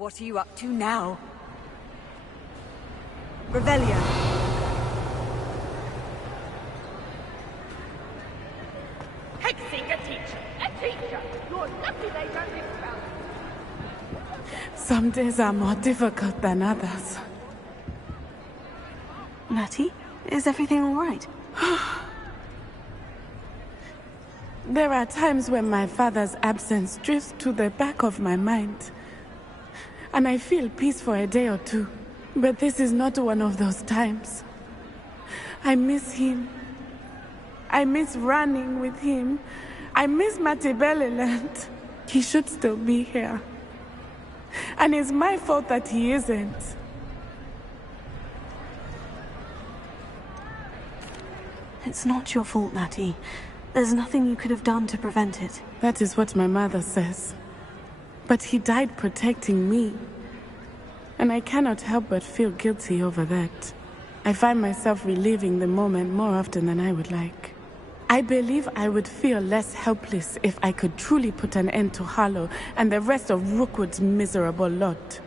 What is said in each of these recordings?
What are you up to now? Revelio. Hexing a teacher! A teacher! You're lucky they don't expel you. Some days are more difficult than others. Natty, is everything all right? There are times when my father's absence drifts to the back of my mind, and I feel peace for a day or two. But this is not one of those times. I miss him. I miss running with him. I miss Matibeleland. He should still be here. And it's my fault that he isn't. It's not your fault, Natty. There's nothing you could have done to prevent it. That is what my mother says. But he died protecting me. And I cannot help but feel guilty over that. I find myself reliving the moment more often than I would like. I believe I would feel less helpless if I could truly put an end to Harlow and the rest of Rookwood's miserable lot.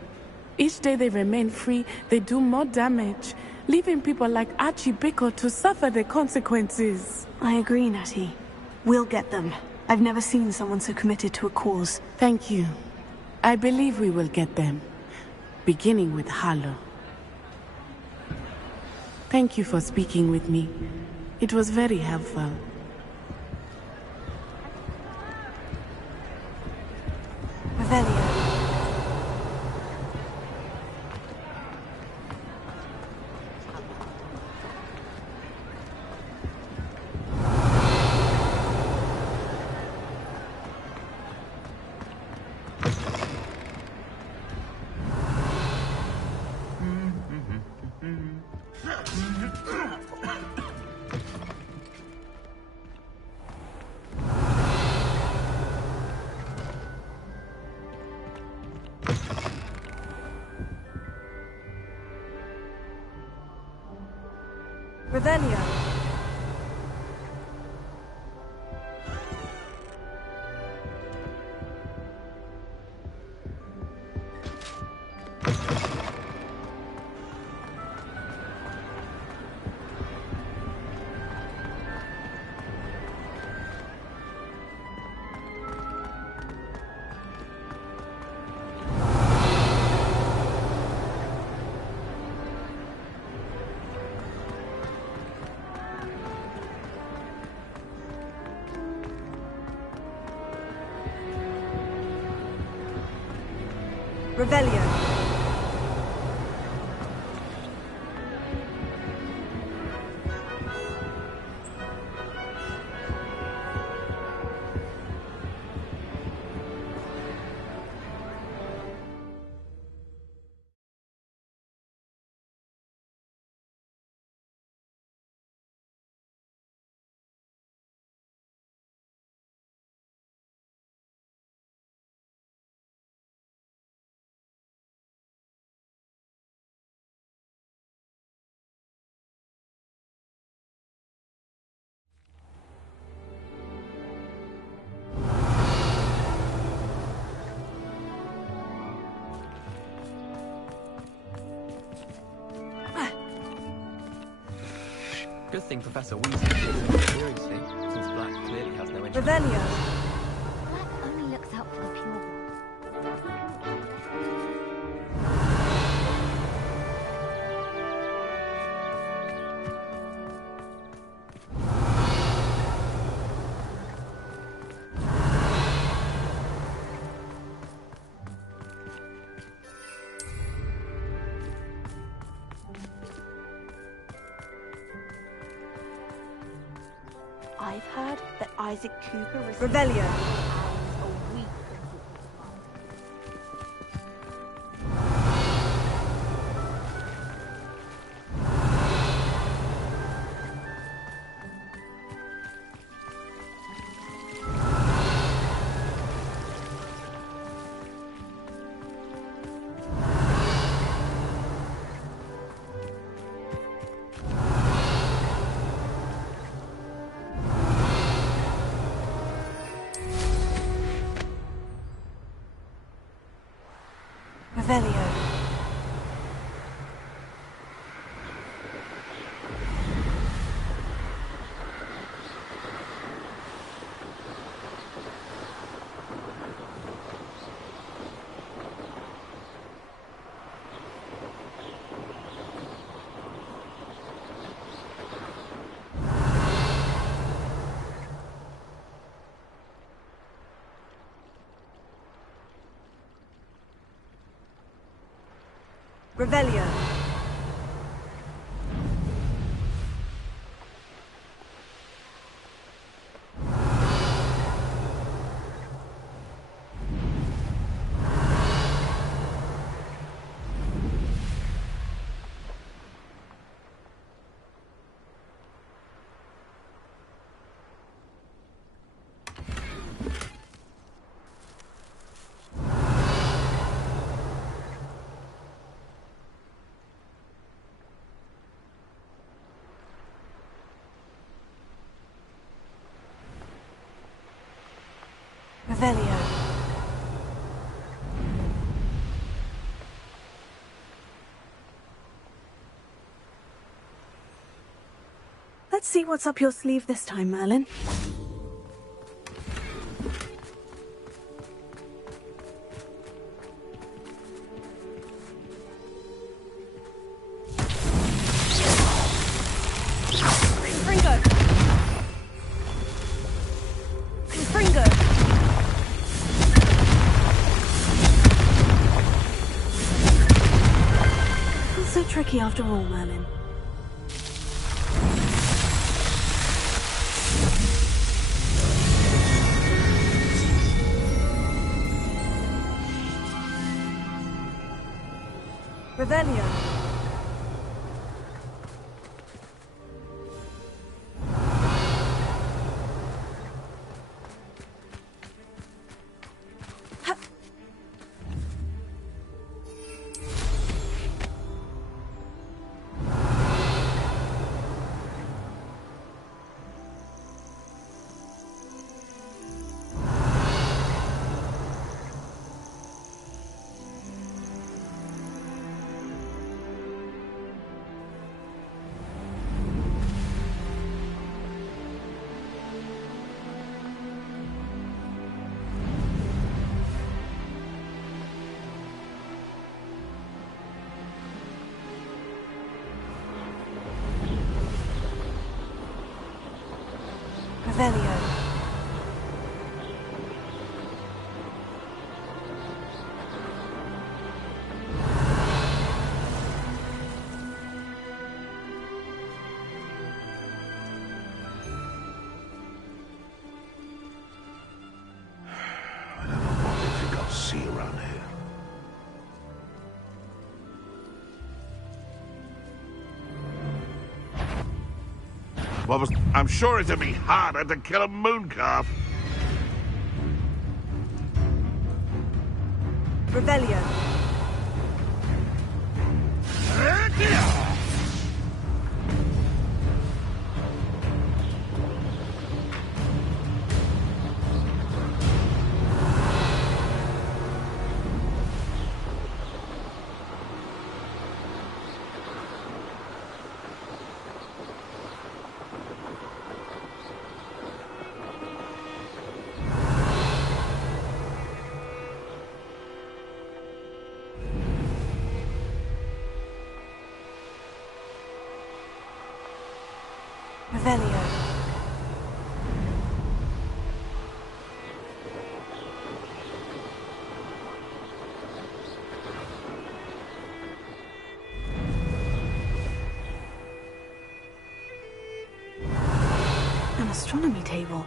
Each day they remain free, they do more damage, leaving people like Archie Bickle to suffer the consequences. I agree, Natty. We'll get them. I've never seen someone so committed to a cause. Thank you. I believe we will get them. Beginning with Harlow. Thank you for speaking with me. It was very helpful. Revelio. Revelio. Revelio. Good thing Professor Weasley takes it seriously, since Black clearly has no interest. Revelio. Black only looks out for the pure ones. I've heard that Isaac Cooper received Revelio. A week Revelio. Revelio. Revelio. Let's see what's up your sleeve this time, Merlin. Confringo. Confringo. Not so tricky after all, Merlin. Revelio. Revelio. I don't know what they think I'll see around here. Well, I'm sure it'd be harder to kill a mooncalf. Revelio. Revelio. An astronomy table.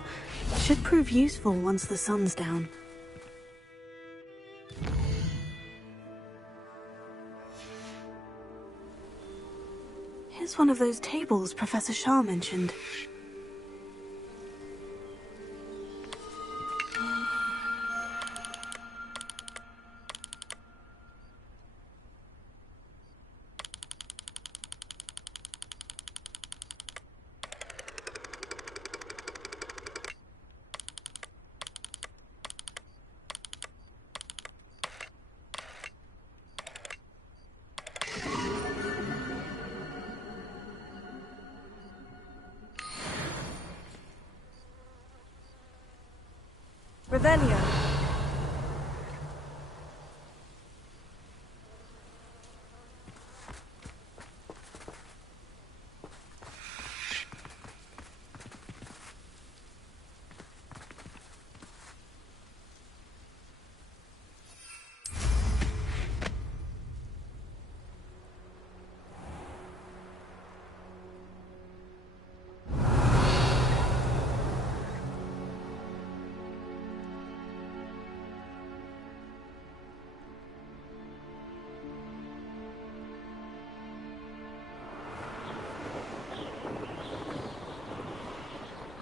Should prove useful once the sun's down. Here's one of those tables Professor Shah mentioned. Rebellion.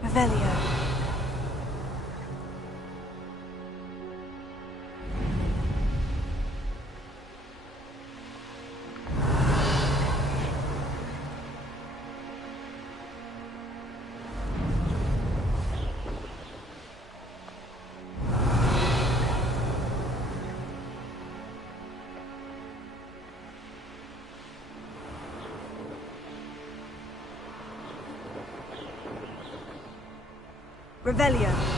Revelio. Revelio.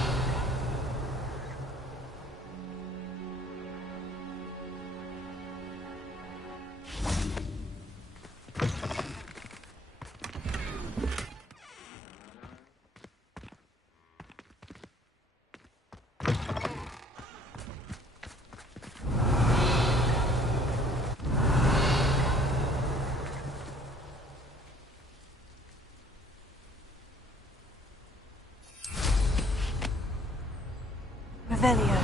Revelio.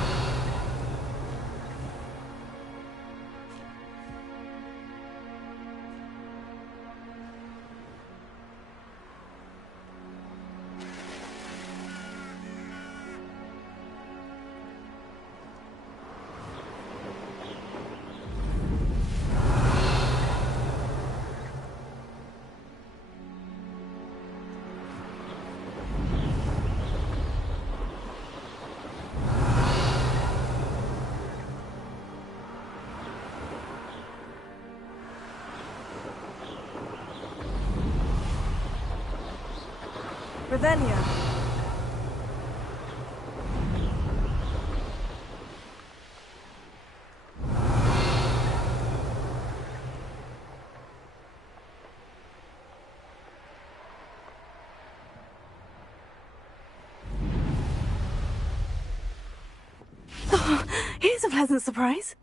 Revelio. Oh, here's a pleasant surprise.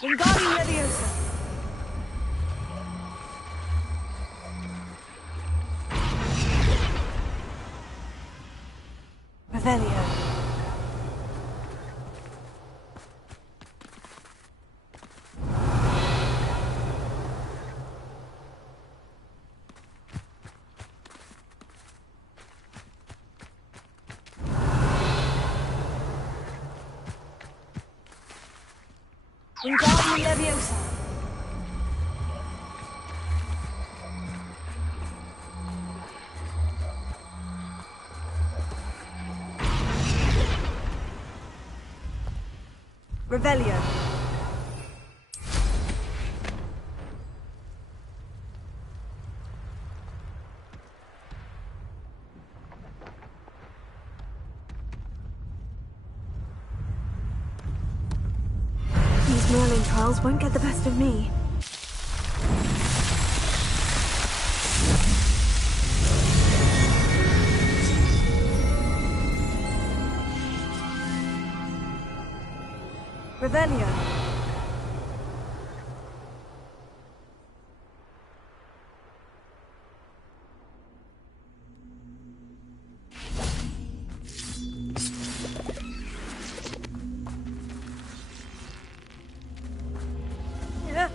Wingardium Leviosa. Revelio. Wingardium Leviosa. Revelio. These Merlin trials won't get the best of me. Revelio. Yeah.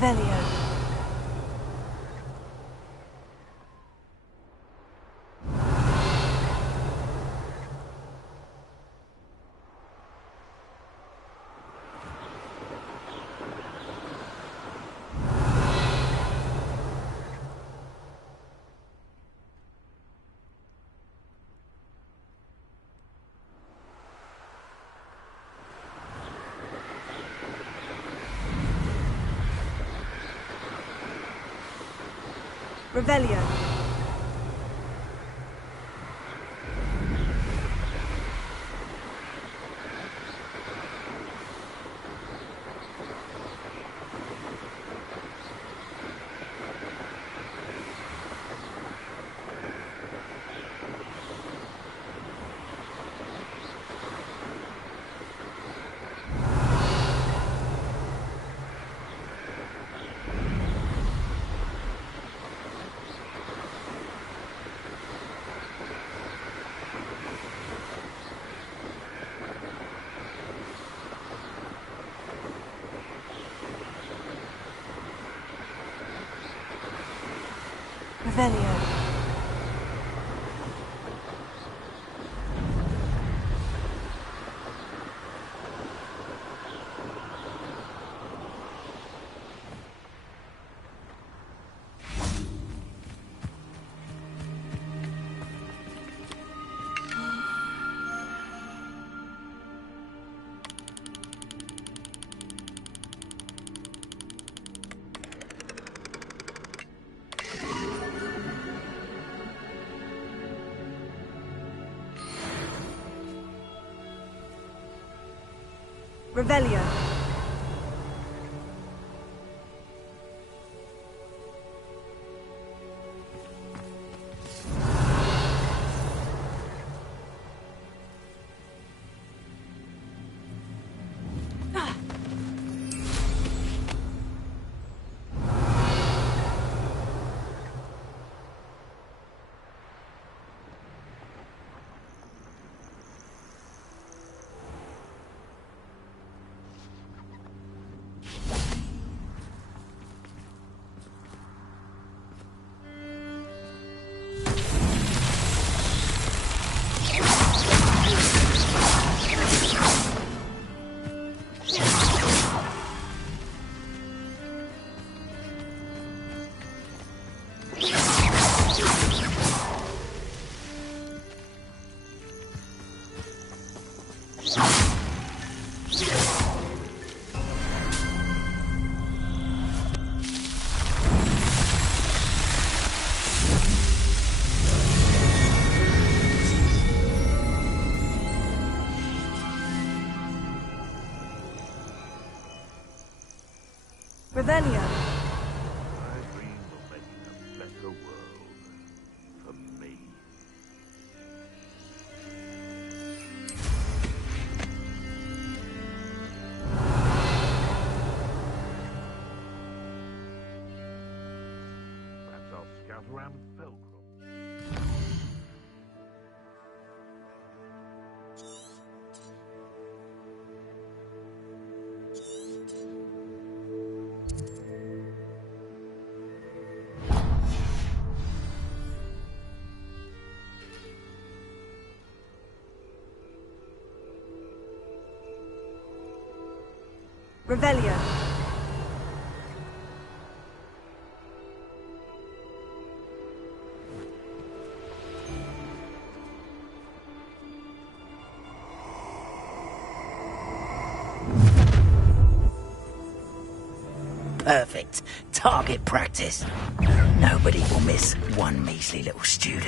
Revelio. Revelio. Revelio. Revelio. Revelio. I dreamed of making a better world for me. Perhaps I'll scout around Velcro. Revelio. Perfect. Target practice. Nobody will miss one measly little student.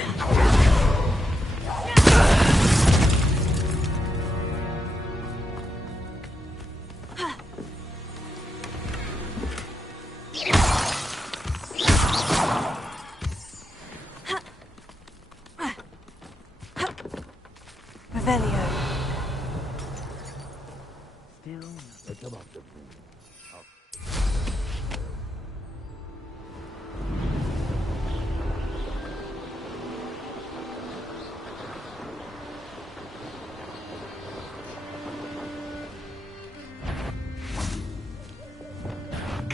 Revelio. Still, come on.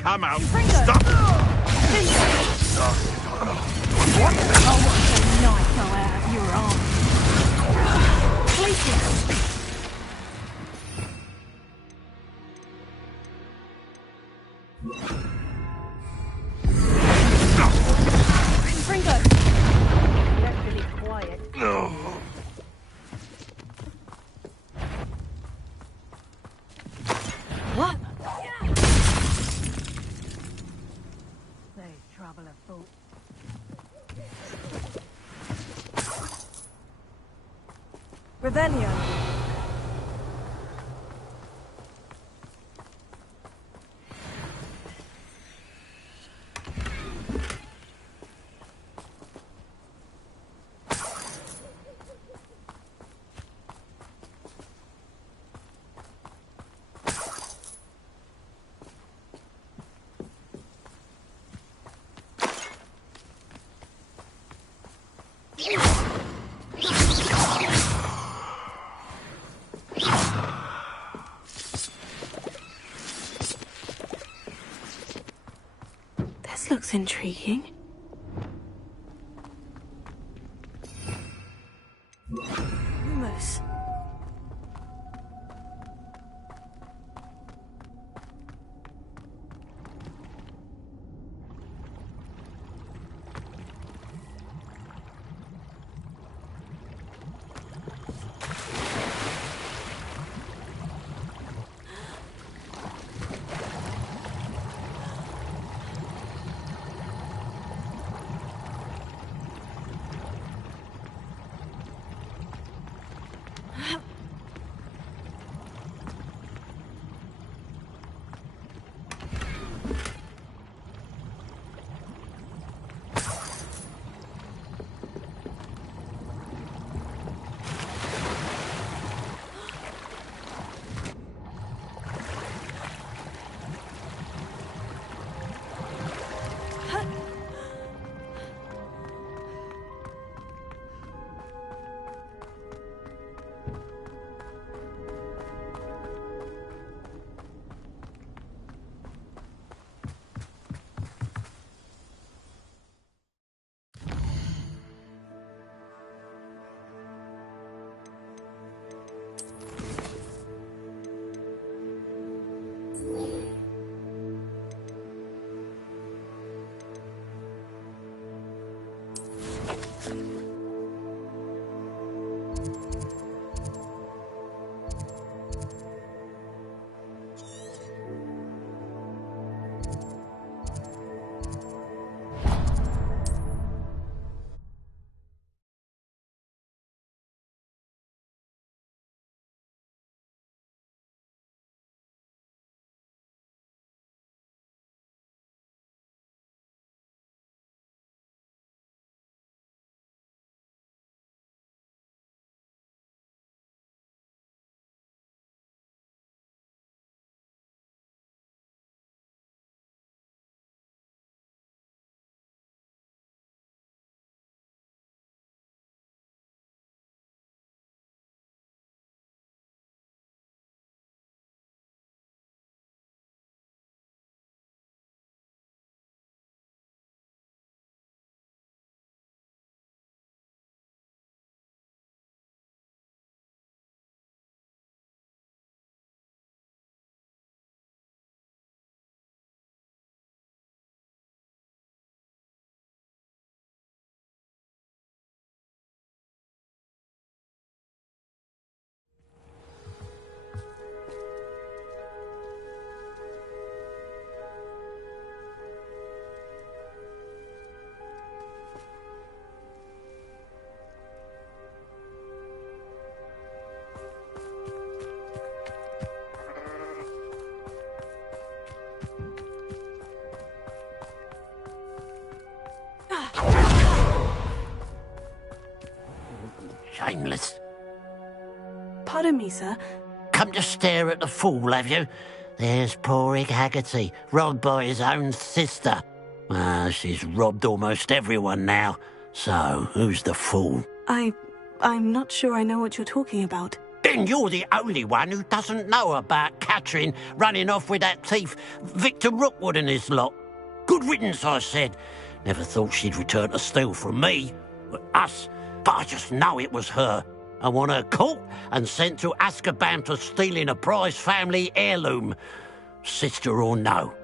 come out. Bring her. Stop! I want the knife go out of your arm. Places. Bring her. That's really quiet. What? There's trouble afoot. Revelio. This looks intriguing. Rumors. Shameless. Pardon me, sir. Come to stare at the fool, have you? There's poor Ig Haggerty, robbed by his own sister. She's robbed almost everyone now. So, who's the fool? I'm not sure I know what you're talking about. Then you're the only one who doesn't know about Catherine running off with that thief Victor Rookwood and his lot. Good riddance, I said. Never thought she'd return to steal from me, us, but I just know it was her. I want her caught and sent to Azkaban for stealing a prize family heirloom, sister or no.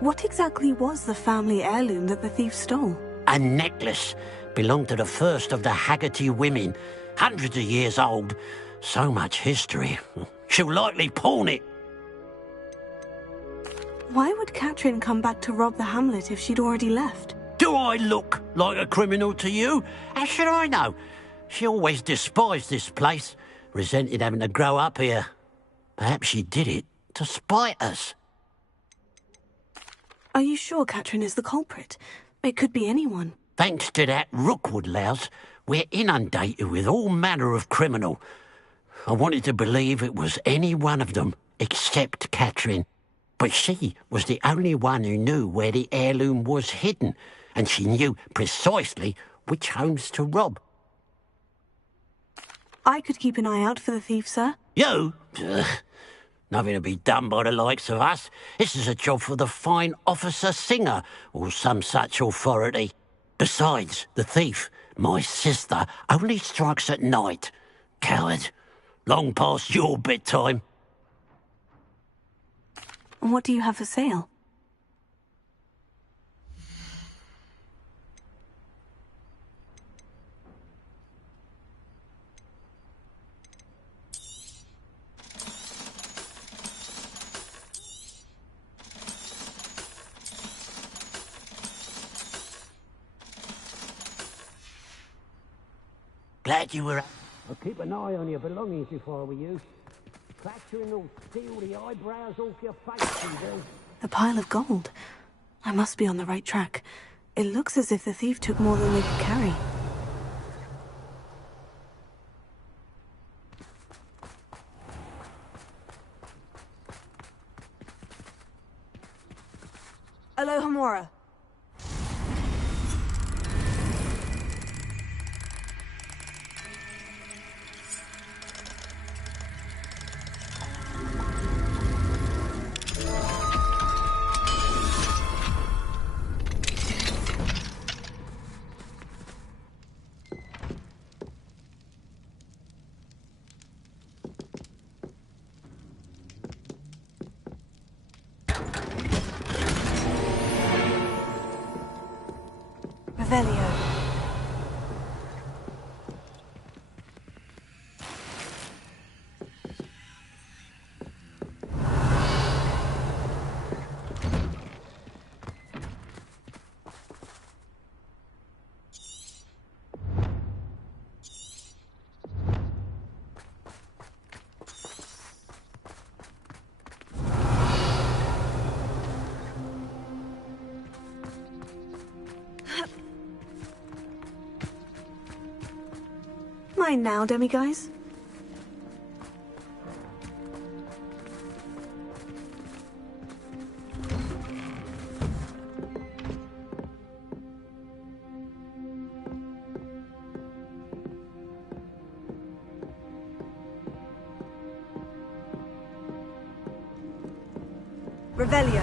What exactly was the family heirloom that the thief stole? A necklace belonged to the first of the Haggerty women, hundreds of years old. So much history. She'll likely pawn it. Why would Catherine come back to rob the hamlet if she'd already left? Do I look like a criminal to you? How should I know? She always despised this place, resented having to grow up here. Perhaps she did it to spite us. Are you sure Catherine is the culprit? It could be anyone. Thanks to that Rookwood louse, we're inundated with all manner of criminal. I wanted to believe it was any one of them, except Catherine. But she was the only one who knew where the heirloom was hidden, and she knew precisely which homes to rob. I could keep an eye out for the thief, sir. You? Nothing to be done by the likes of us. This is a job for the fine officer Singer, or some such authority. Besides, the thief, my sister, only strikes at night. Coward. Long past your bedtime. What do you have for sale? Glad you were... I'll keep an eye on your belongings if I were you. Clattering will steal the eyebrows off your face, you will. The pile of gold. I must be on the right track. It looks as if the thief took more than we could carry. Alohomora. Revelio. Mine now, demiguise. Revelio.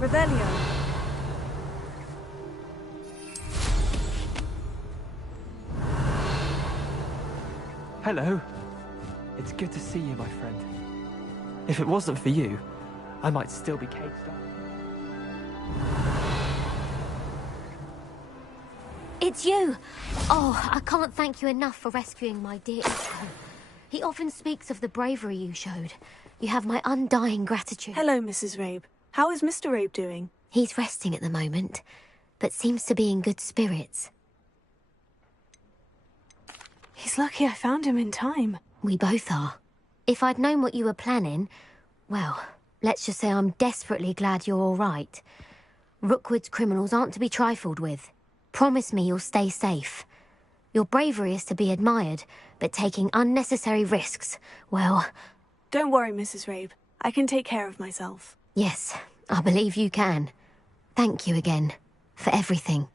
Revelio. Hello. It's good to see you, my friend. If it wasn't for you, I might still be caged up. It's you! Oh, I can't thank you enough for rescuing my dear Isco. He often speaks of the bravery you showed. You have my undying gratitude. Hello, Mrs. Rabe. How is Mr. Rabe doing? He's resting at the moment, but seems to be in good spirits. He's lucky I found him in time. We both are. If I'd known what you were planning, well, let's just say I'm desperately glad you're all right. Rookwood's criminals aren't to be trifled with. Promise me you'll stay safe. Your bravery is to be admired, but taking unnecessary risks, well... Don't worry, Mrs. Rabe. I can take care of myself. Yes, I believe you can. Thank you again, for everything.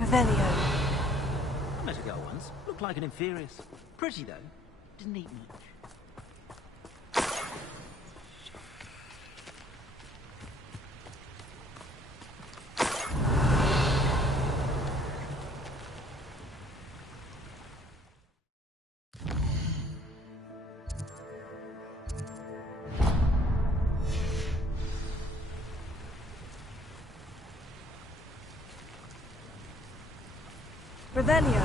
Revelio. I met a girl once. Looked like an inferior. Pretty, though. Didn't eat much. Revelio.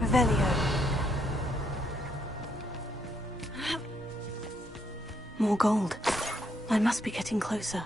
Revelio. More gold. I must be getting closer.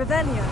Revelio.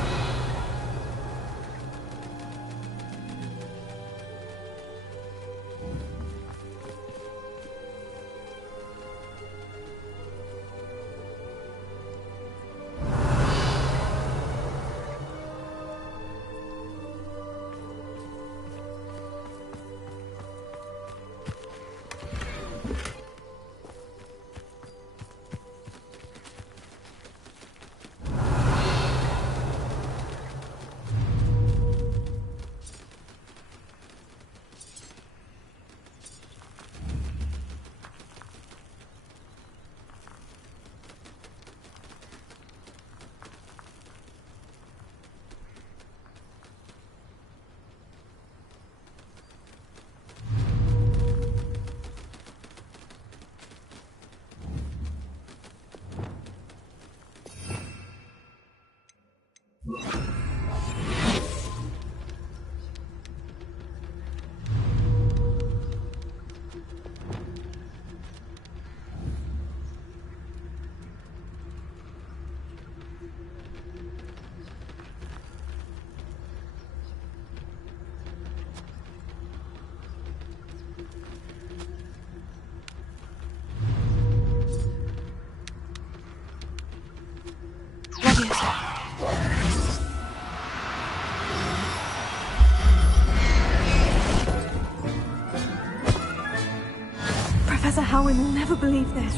Professor Howin will never believe this.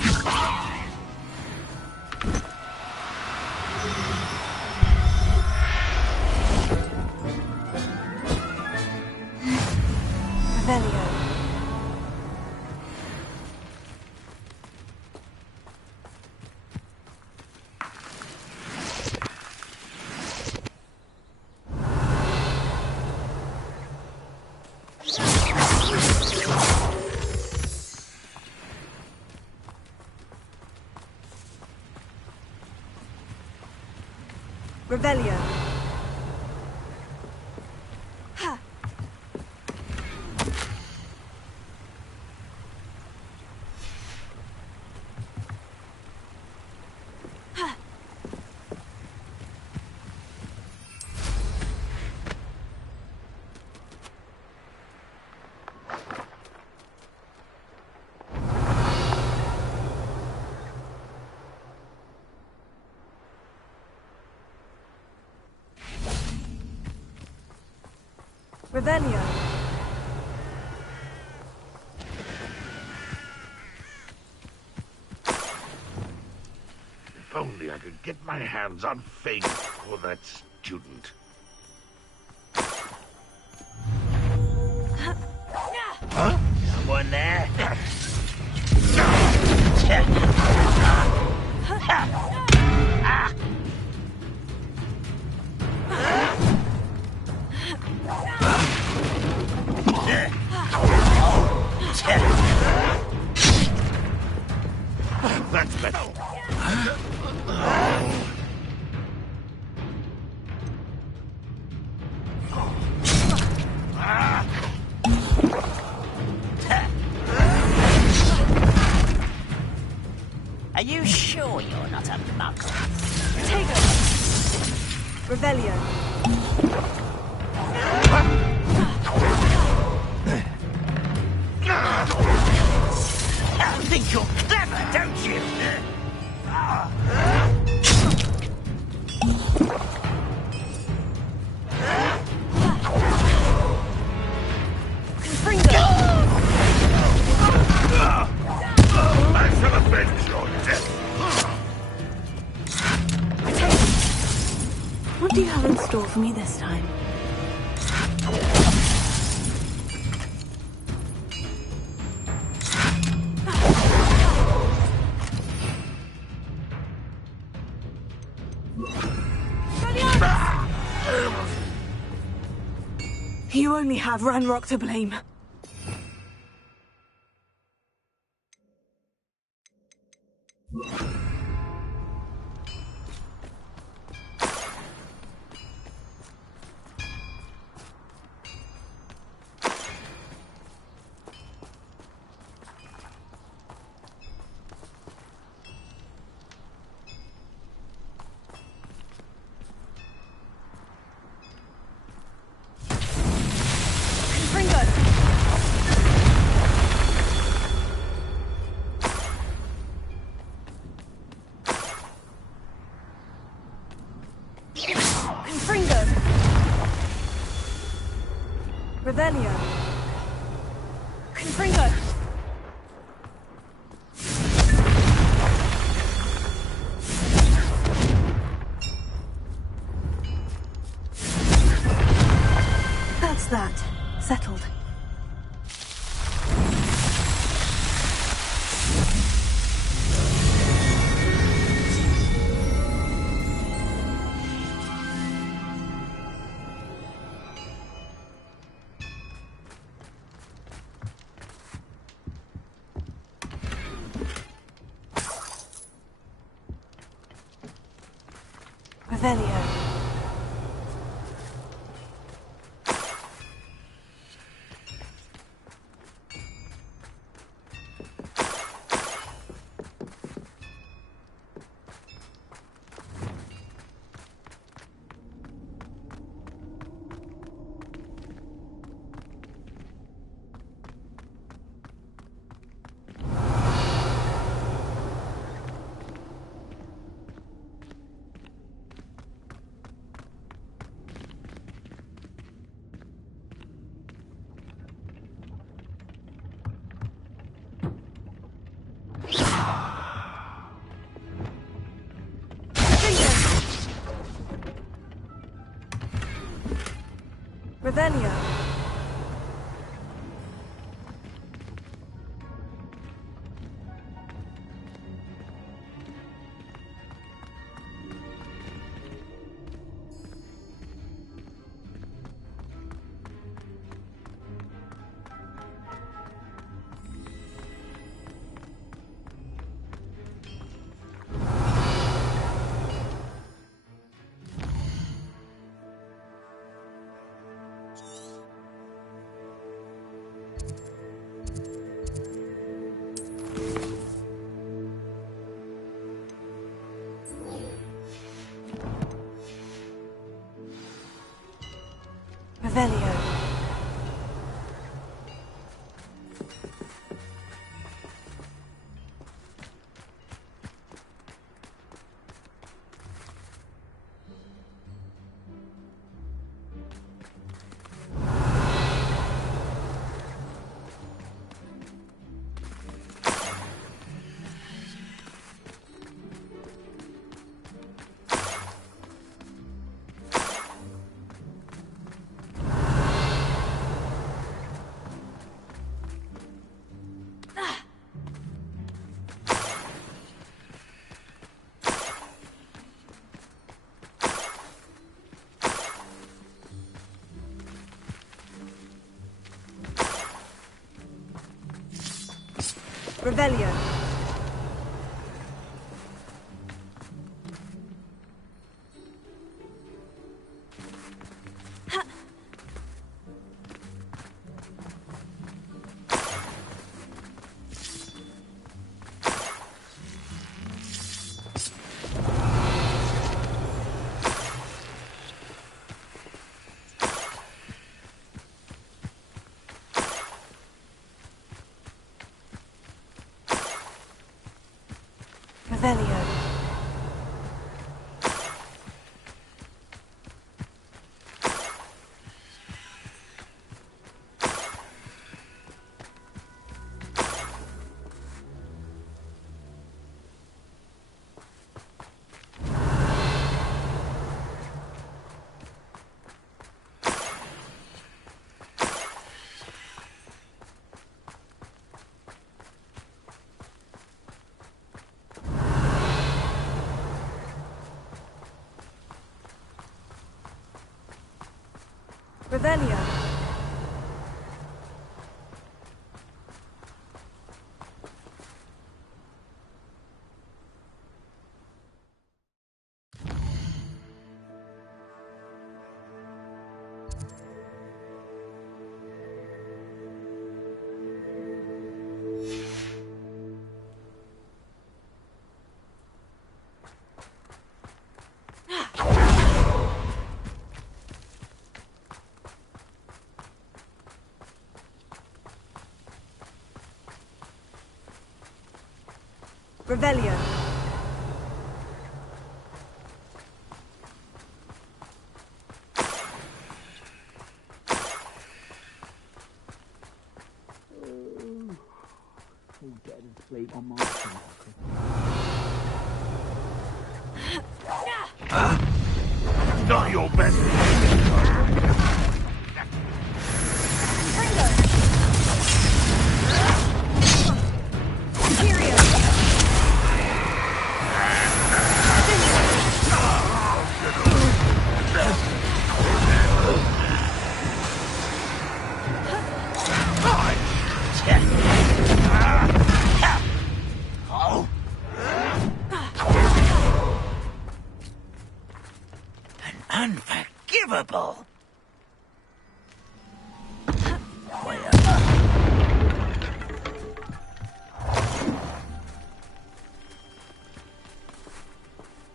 Revelio. Revelio. Ha. Ha. Revelio. If only I could get my hands on Fig or that student. Huh? Someone there? That's better. Are you sure you're not a mug? Potato. Revelio. You think you're clever, don't you? I shall avenge your death. What do you have in store for me this time? You only have Ranrock to blame. Revelio. Confringo. That's that. Settled. Revelio. Revelio. Revelio. Revelio. Revelio. Revelio. Revelio. Sleep on my Not your best. Unforgivable.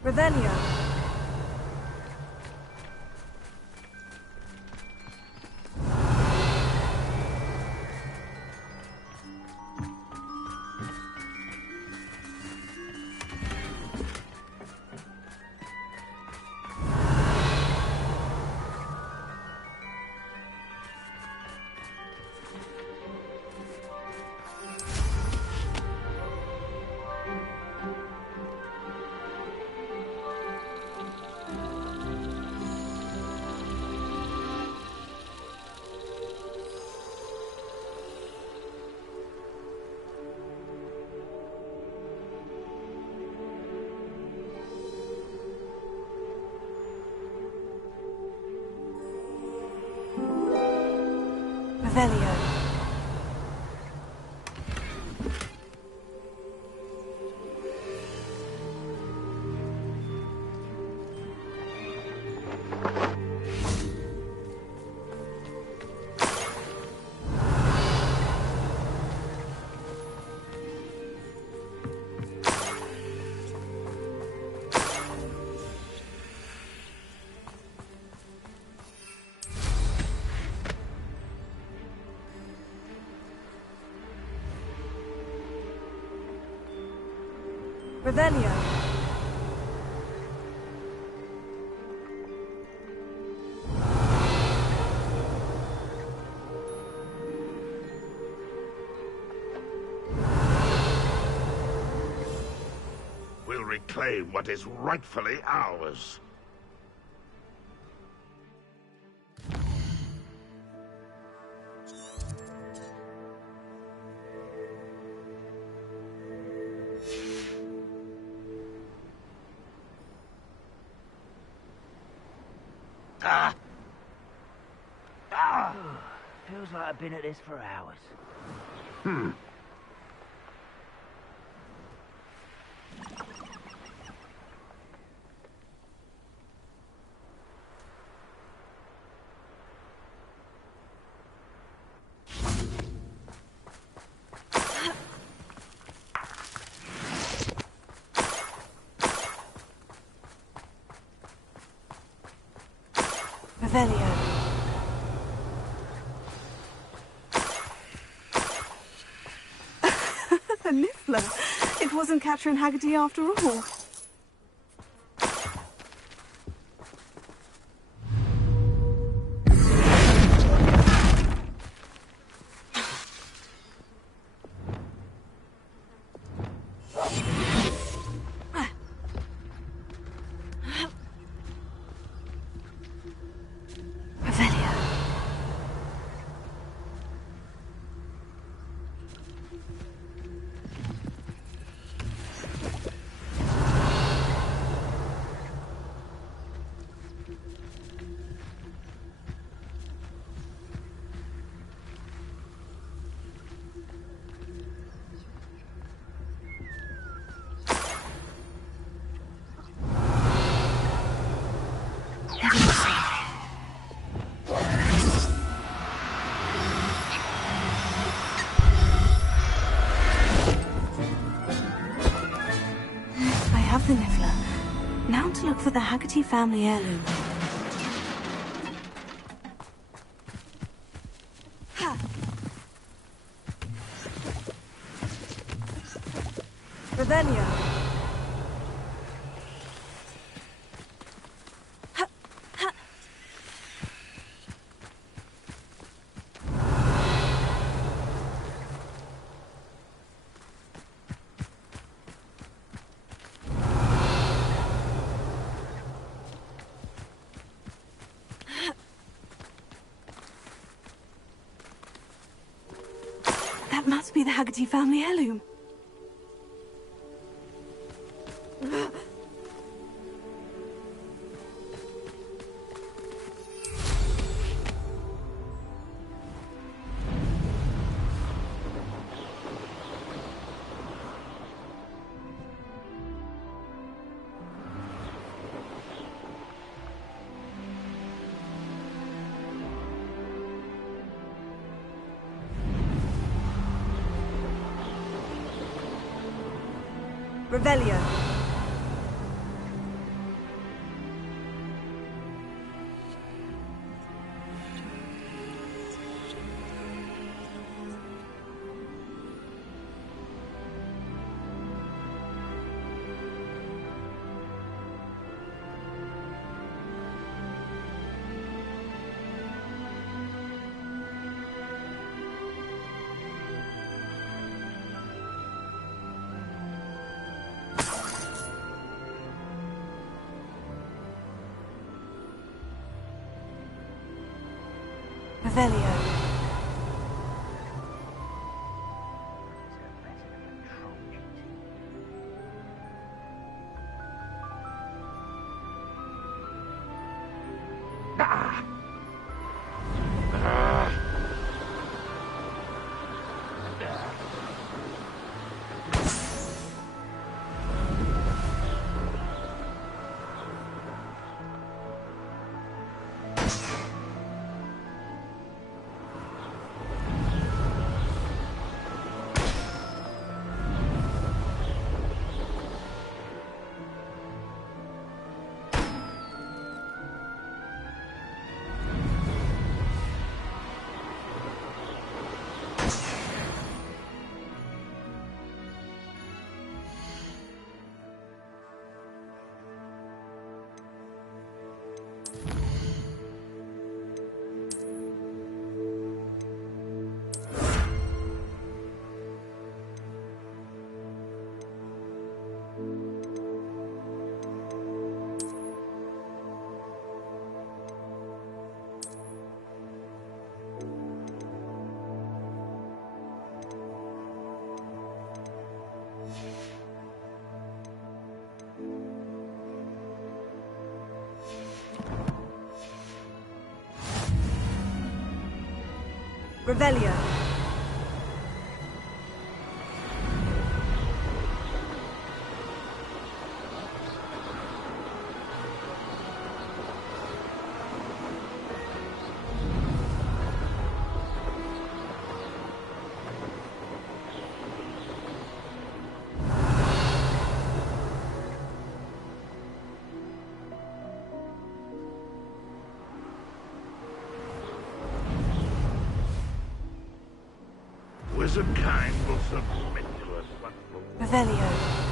Revelio. Revelio. Revelio. We'll reclaim what is rightfully ours. Feels like I've been at this for hours. Revelio. The Niffler. It wasn't Catherine Haggerty after all. Revelio. I have the Niffler. Now to look for the Haggerty family heirloom. Revelio. That must be the Haggerty family heirloom. Revelio. Revelio. Revelio. innocent kind will submit to us, but Revelio.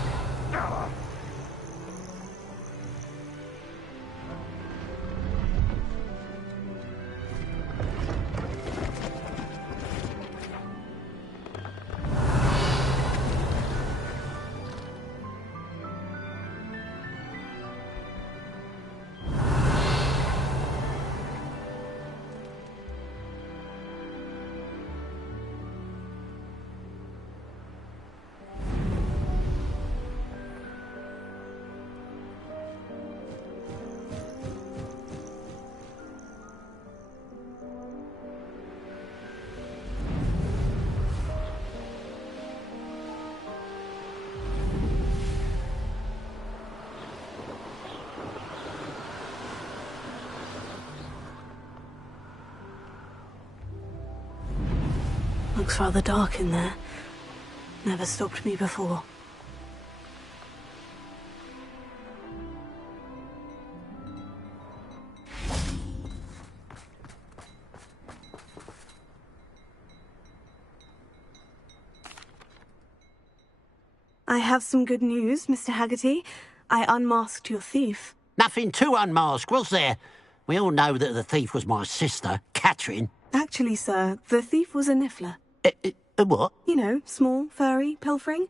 Looks rather dark in there. Never stopped me before. I have some good news, Mr. Haggerty. I unmasked your thief. Nothing to unmask, was there? We all know that the thief was my sister, Catherine. Actually, sir, the thief was a niffler. What? You know, small, furry, pilfering.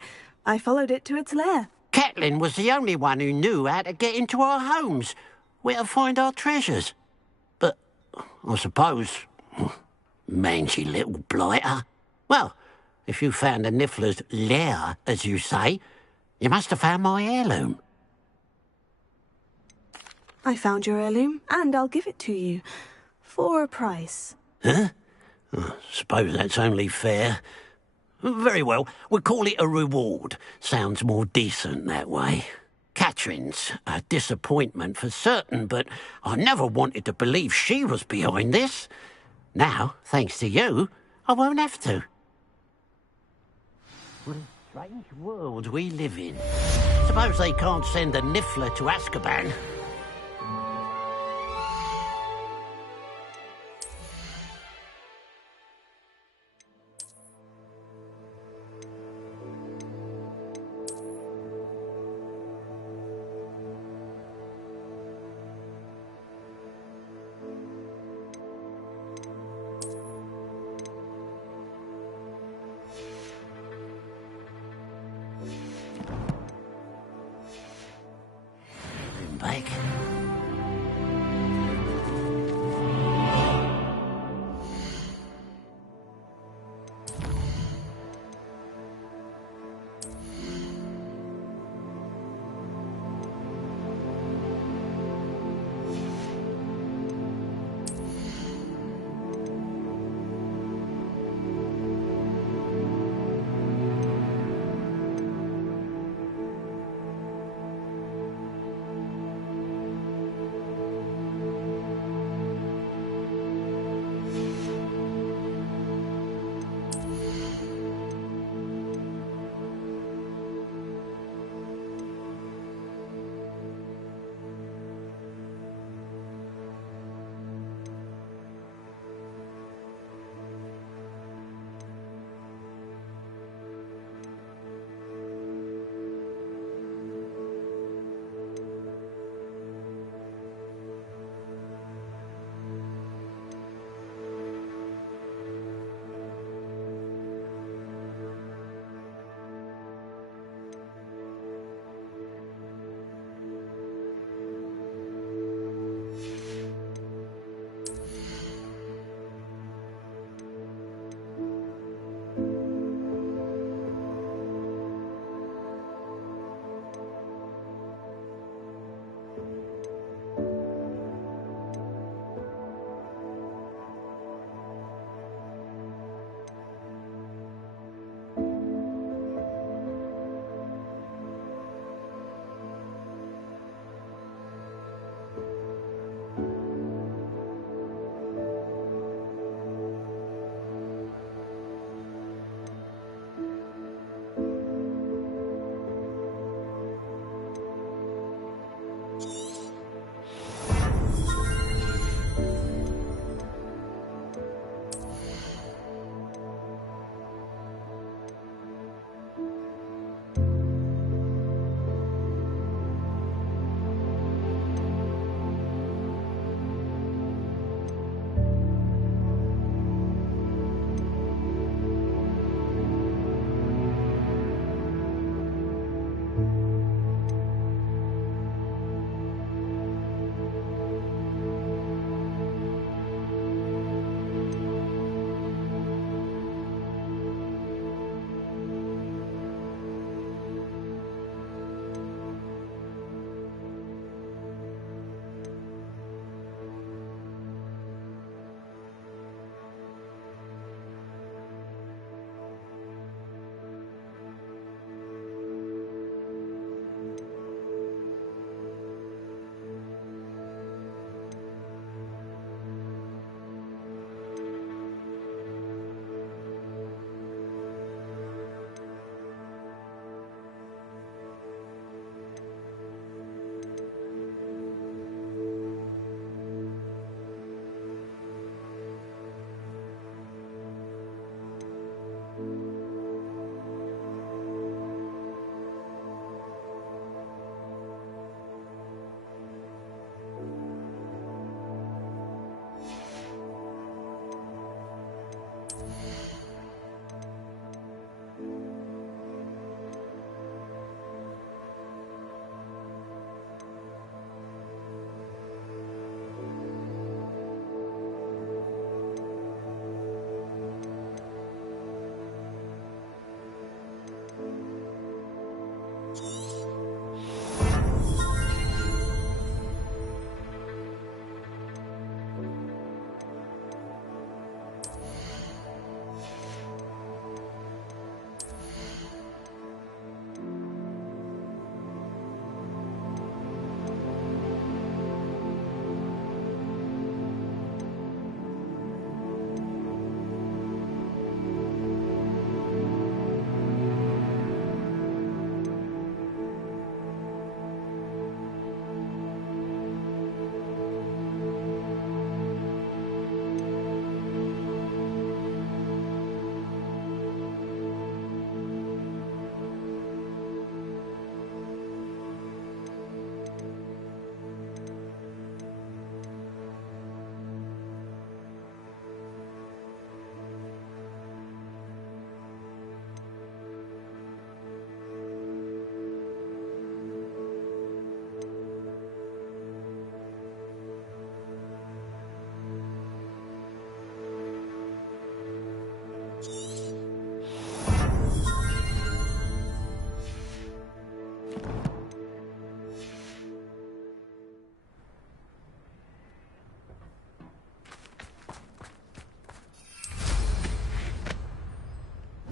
I followed it to its lair. Catelyn was the only one who knew how to get into our homes, where to find our treasures. But I suppose, mangy little blighter. Well, if you found the niffler's lair, as you say, you must have found my heirloom. I found your heirloom, and I'll give it to you. For a price. Huh? I suppose that's only fair. Very well, we'll call it a reward. Sounds more decent that way. Catherine's a disappointment for certain, but I never wanted to believe she was behind this. Now, thanks to you, I won't have to. What a strange world we live in. Suppose they can't send a niffler to Azkaban. Back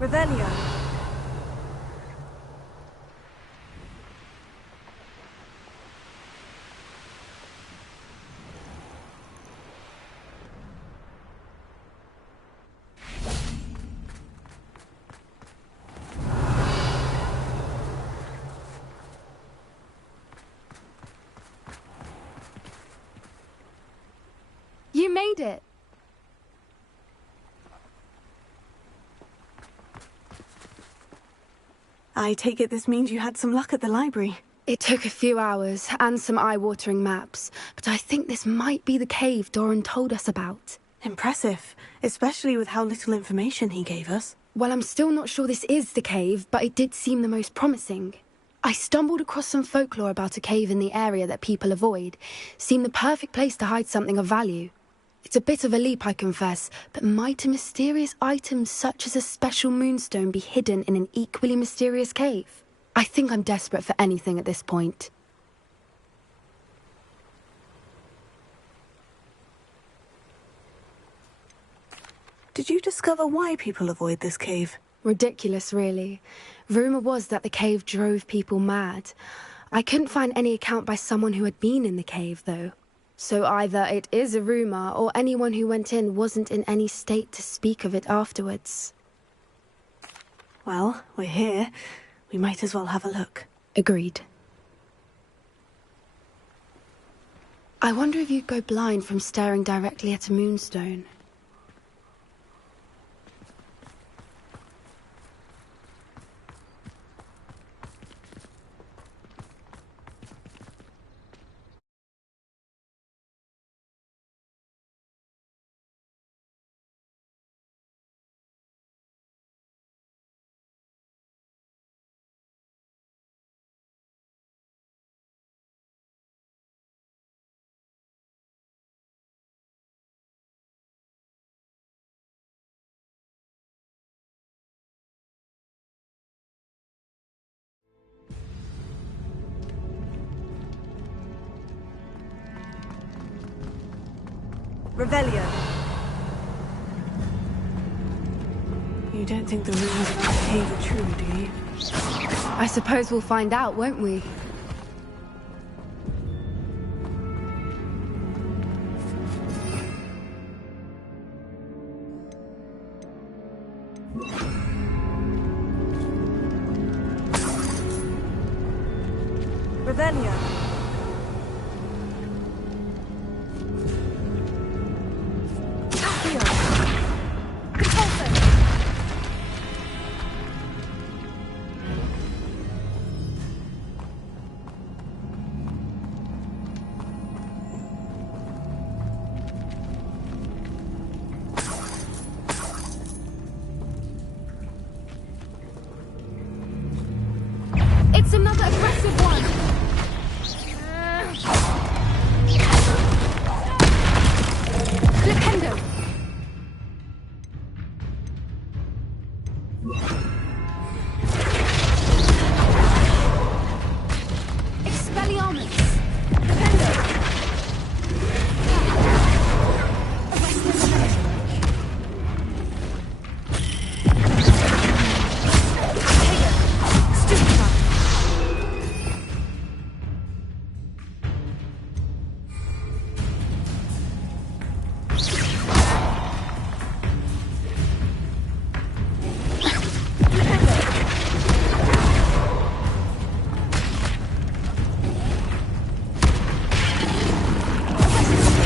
Revelio. You made it. I take it this means you had some luck at the library. It took a few hours and some eye-watering maps, but I think this might be the cave Doran told us about. Impressive, especially with how little information he gave us. Well, I'm still not sure this is the cave, but it did seem the most promising. I stumbled across some folklore about a cave in the area that people avoid. Seemed the perfect place to hide something of value. It's a bit of a leap, I confess, but might a mysterious item such as a special moonstone be hidden in an equally mysterious cave? I think I'm desperate for anything at this point. Did you discover why people avoid this cave? Ridiculous, really. Rumour was that the cave drove people mad. I couldn't find any account by someone who had been in the cave, though. So either it is a rumour, or anyone who went in wasn't in any state to speak of it afterwards. Well, we're here. We might as well have a look. Agreed. I wonder if you'd go blind from staring directly at a moonstone. Revelio. You don't think the rumours about the cave are true, do you? I suppose we'll find out, won't we? Revelio. It's another aggressive one. Flipendo. Expelliarmus. Flipendo.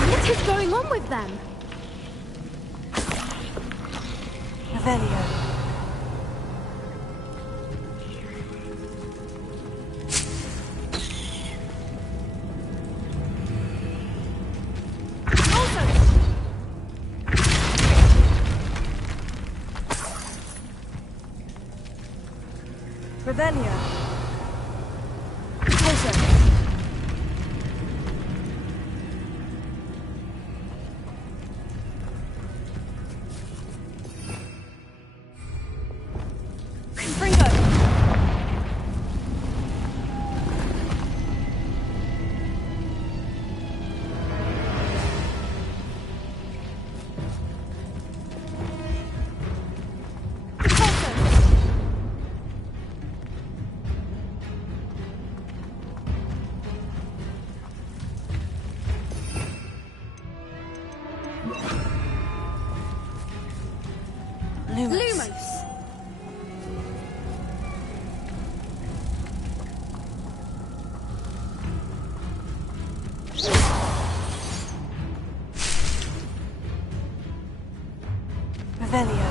What is going on with them? Revelio. Revelio. Repulsor. Confringo. Lumos. Revelio.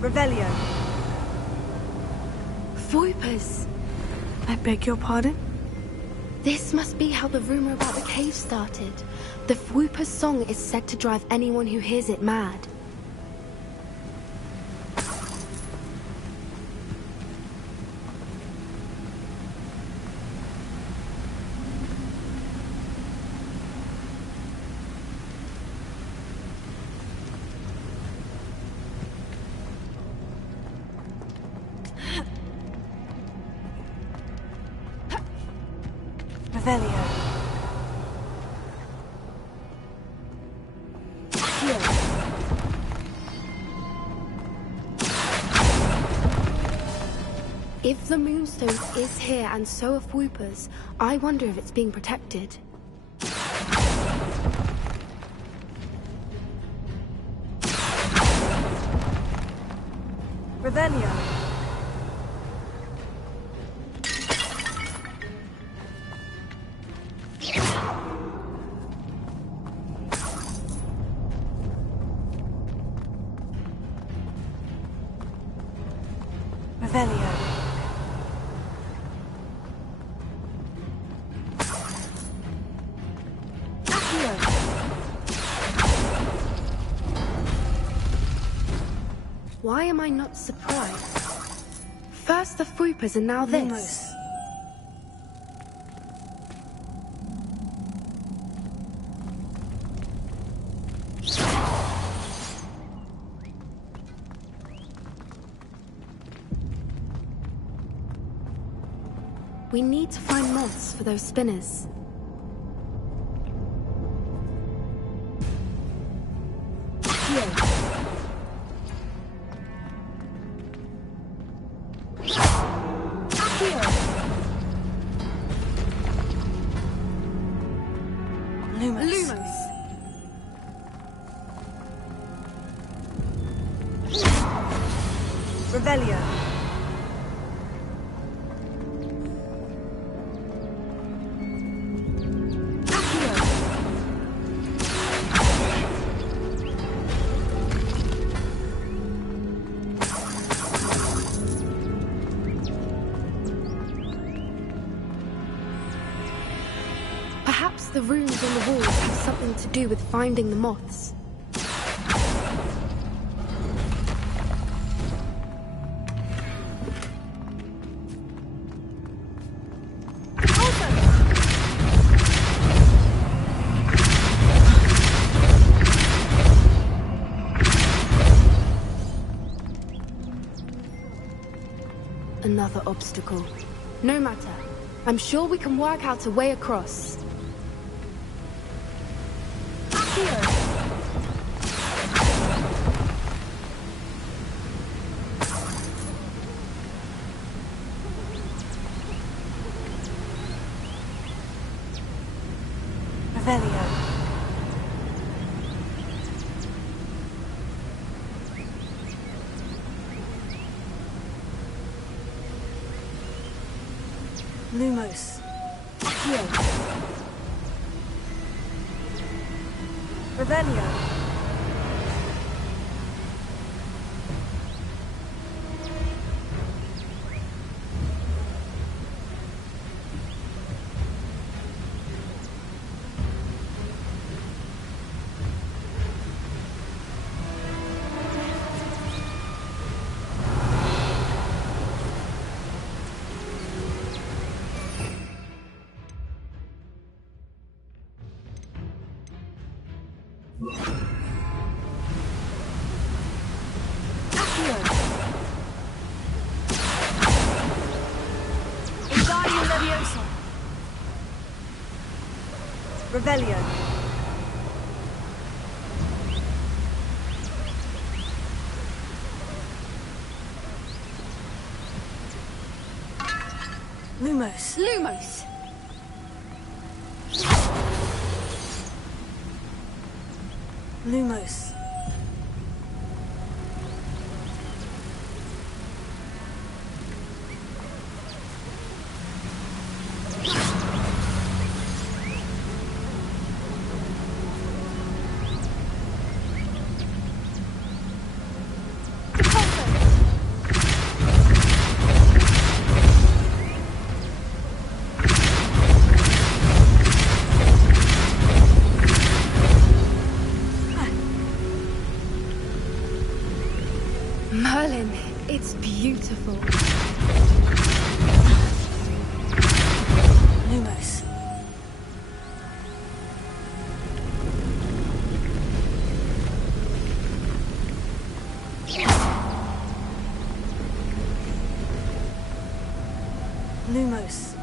Revelio. Voipers. I beg your pardon? This must be how the rumor about the cave started. The Whooper's song is said to drive anyone who hears it mad. Revelio. If the Moonstone is here and so are Whoopers, I wonder if it's being protected. Revelio. Revelio. why am I not surprised? First the Fruipers and now this. Lumos. We need to find moths for those spinners. Lumos. Revelio. Perhaps the runes on the walls have something to do with finding the moths. Another obstacle. No matter. I'm sure we can work out a way across. Revelio. Lumos. Revelio. Revelio. Lumos. Lumos! Lumos. Merlin, it's beautiful. Lumos. Lumos.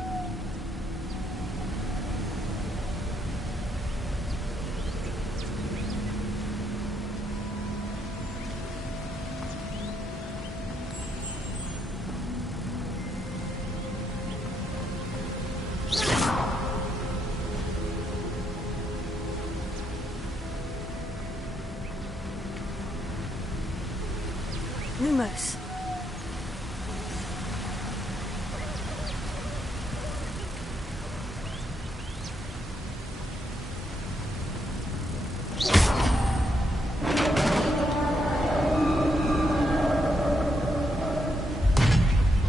Lumos.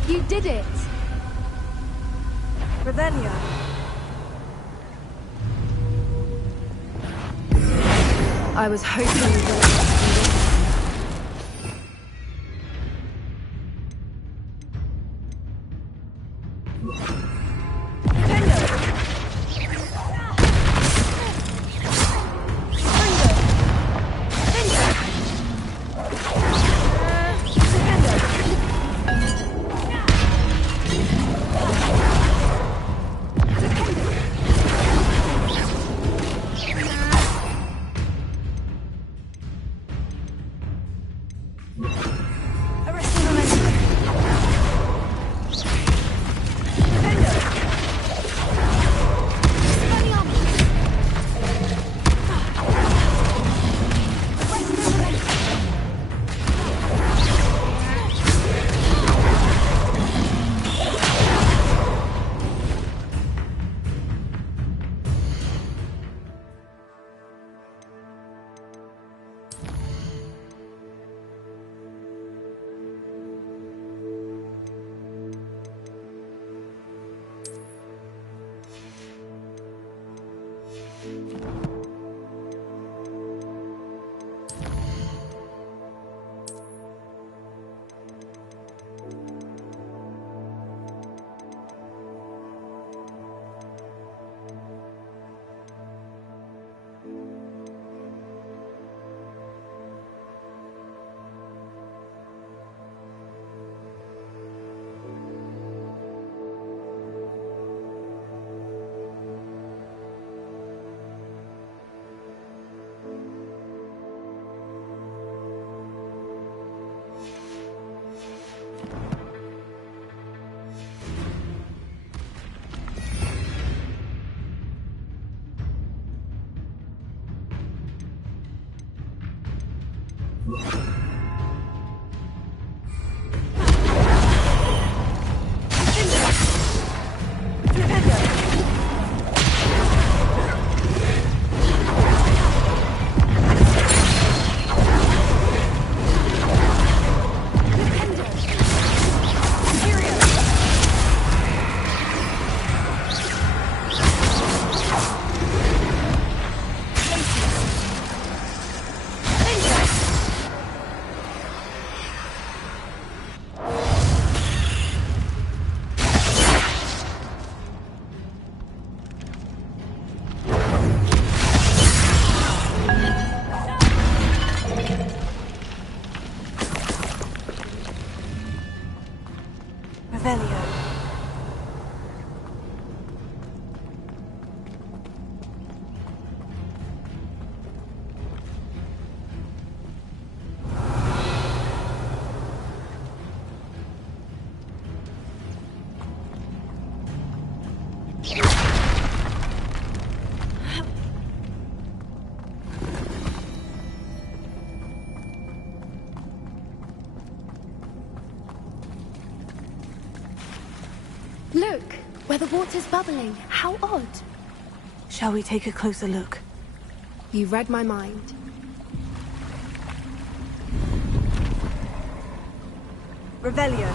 You did it! Revelio. I was hoping that... Revelio. Look, where the water's bubbling. How odd. Shall we take a closer look? You read my mind. Revelio.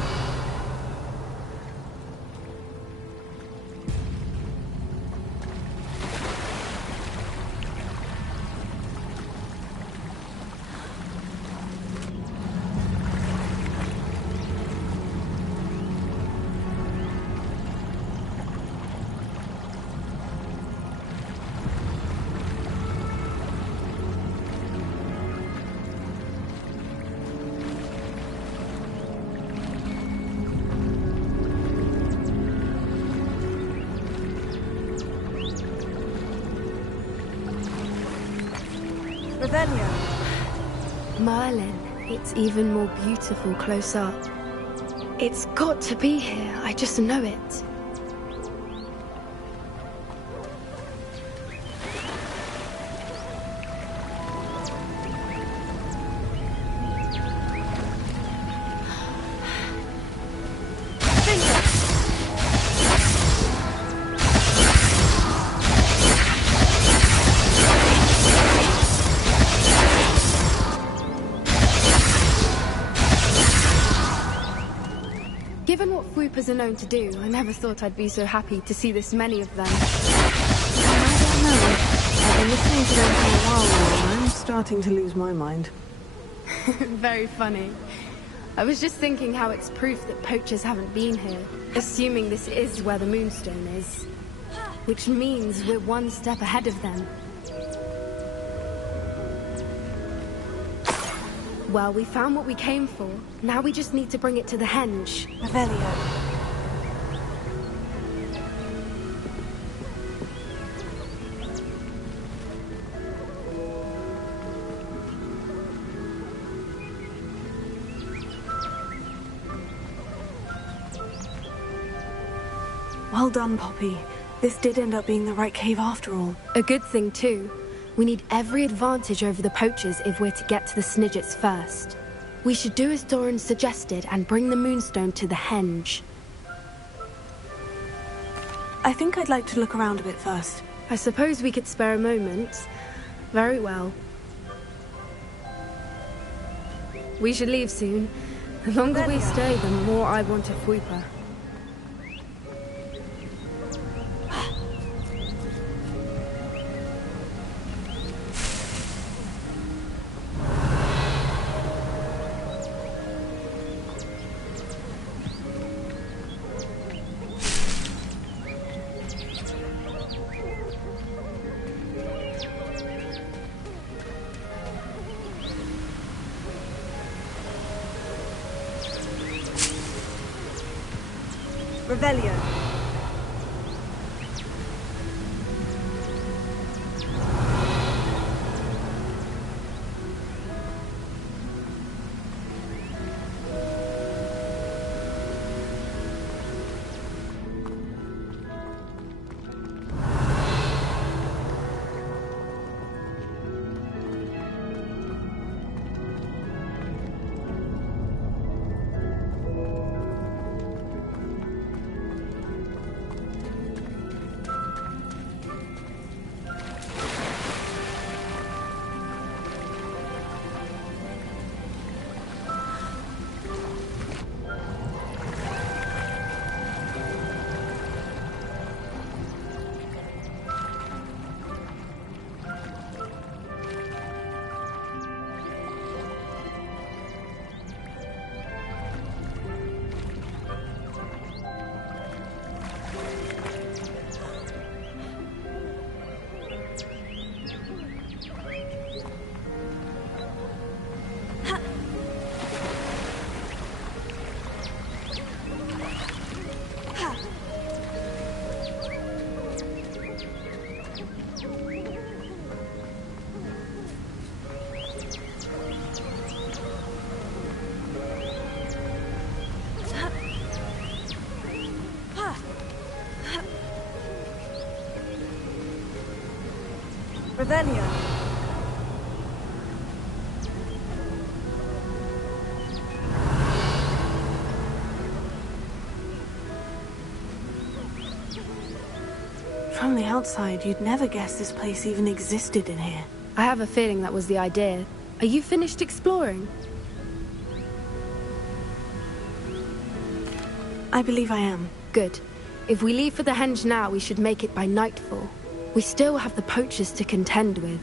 Revelio. Merlin, it's even more beautiful close up. It's got to be here, I just know it. Given what Fwoopas are known to do, I never thought I'd be so happy to see this many of them. I don't know. I've been listening to them for a while now, and I'm starting to lose my mind. Very funny. I was just thinking how it's proof that poachers haven't been here, assuming this is where the Moonstone is. Which means we're one step ahead of them. Well, we found what we came for. Now we just need to bring it to the henge. Revelio. Well done, Poppy. This did end up being the right cave after all. A good thing, too. We need every advantage over the poachers if we're to get to the Snidgets first. We should do as Doran suggested and bring the Moonstone to the henge. I think I'd like to look around a bit first. I suppose we could spare a moment. Very well. We should leave soon. The longer we stay, the more I want a Fwooper. Revelio. Revelio. From the outside, you'd never guess this place even existed in here. I have a feeling that was the idea. Are you finished exploring? I believe I am. Good. If we leave for the henge now, we should make it by nightfall. We still have the poachers to contend with.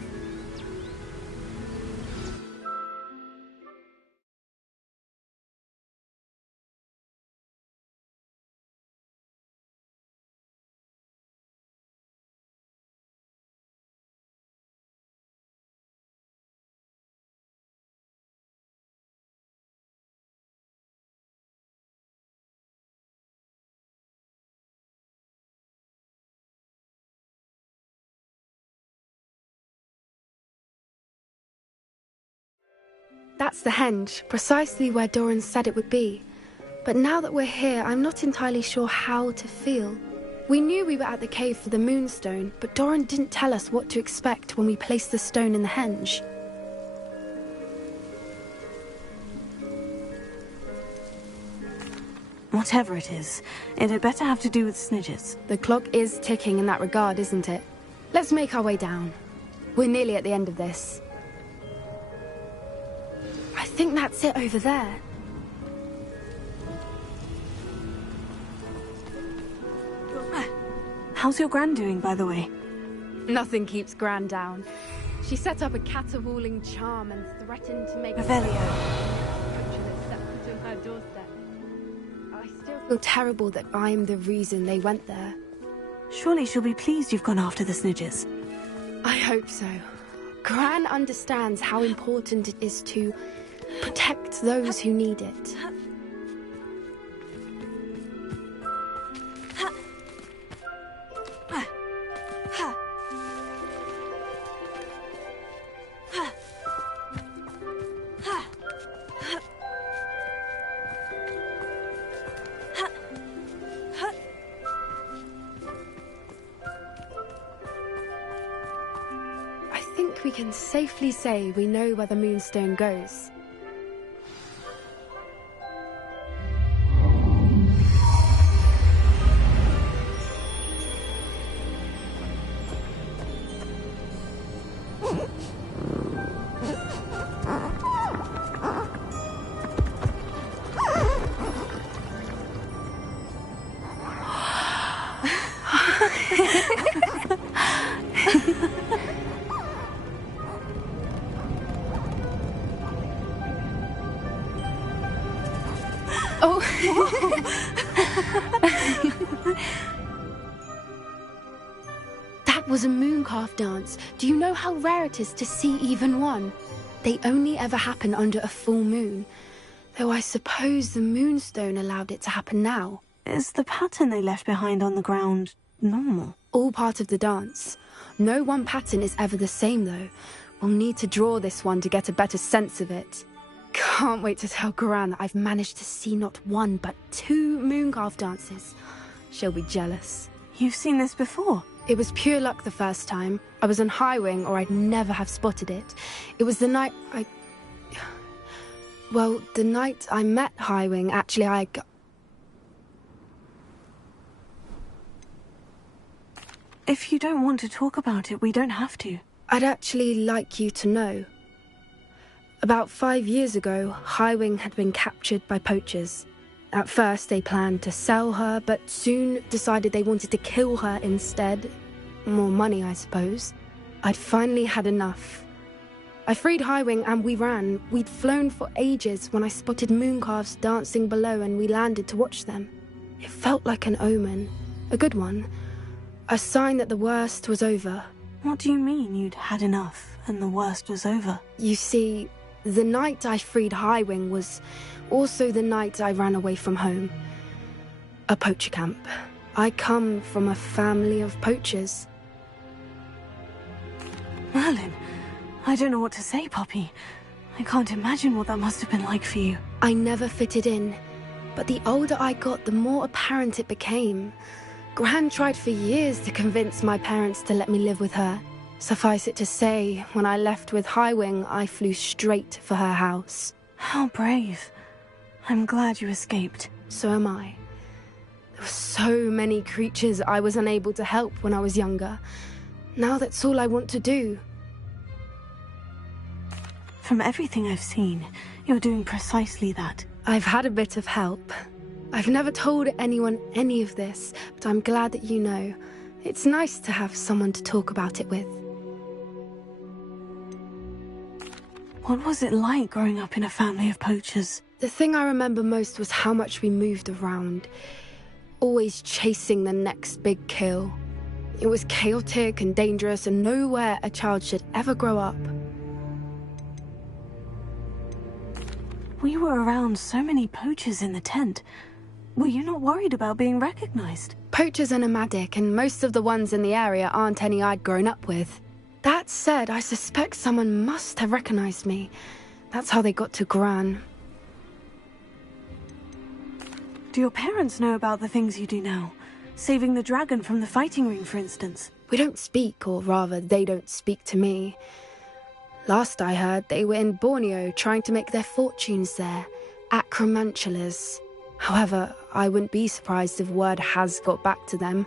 That's the henge, precisely where Doran said it would be. But now that we're here, I'm not entirely sure how to feel. We knew we were at the cave for the moonstone, but Doran didn't tell us what to expect when we placed the stone in the henge. Whatever it is, it had better have to do with snitches. The clock is ticking in that regard, isn't it? Let's make our way down. We're nearly at the end of this. I think that's it over there. How's your gran doing, by the way? Nothing keeps Gran down. She set up a caterwauling charm and threatened to make Revelio. to her doorstep. I still feel terrible that I'm the reason they went there. Surely she'll be pleased you've gone after the snitches. I hope so. Gran understands how important it is to protect those who need it. I think we can safely say we know where the moonstone goes. That was a mooncalf dance. Do you know how rare it is to see even one? They only ever happen under a full moon. Though I suppose the moonstone allowed it to happen now. Is the pattern they left behind on the ground normal? All part of the dance. No one pattern is ever the same, though. We'll need to draw this one to get a better sense of it. Can't wait to tell Gran that I've managed to see not one, but 2 mooncalf dances. She'll be jealous. You've seen this before? It was pure luck the first time. I was on Highwing, or I'd never have spotted it. It was the night Well, the night I met Highwing, actually, If you don't want to talk about it, we don't have to. I'd actually like you to know. About 5 years ago, Highwing had been captured by poachers. At first, they planned to sell her, but soon decided they wanted to kill her instead. More money, I suppose. I'd finally had enough. I freed Highwing and we ran. We'd flown for ages when I spotted mooncalves dancing below and we landed to watch them. It felt like an omen. A good one. A sign that the worst was over. What do you mean you'd had enough and the worst was over? You see, the night I freed Highwing was also the night I ran away from home. A poacher camp. I come from a family of poachers. Merlin, I don't know what to say, Poppy. I can't imagine what that must have been like for you. I never fitted in, but the older I got, the more apparent it became. Gran tried for years to convince my parents to let me live with her. Suffice it to say, when I left with Highwing, I flew straight for her house. How brave. I'm glad you escaped. So am I. There were so many creatures I was unable to help when I was younger. Now that's all I want to do. From everything I've seen, you're doing precisely that. I've had a bit of help. I've never told anyone any of this, but I'm glad that you know. It's nice to have someone to talk about it with. What was it like growing up in a family of poachers? The thing I remember most was how much we moved around, always chasing the next big kill. It was chaotic and dangerous, and nowhere a child should ever grow up. We were around so many poachers in the tent. Were you not worried about being recognized? Poachers are nomadic, and most of the ones in the area aren't any I'd grown up with. That said, I suspect someone must have recognized me. That's how they got to Gran. Do your parents know about the things you do now? Saving the dragon from the fighting ring, for instance? We don't speak, or rather, they don't speak to me. Last I heard, they were in Borneo trying to make their fortunes there, acromantulas. However, I wouldn't be surprised if word has got back to them.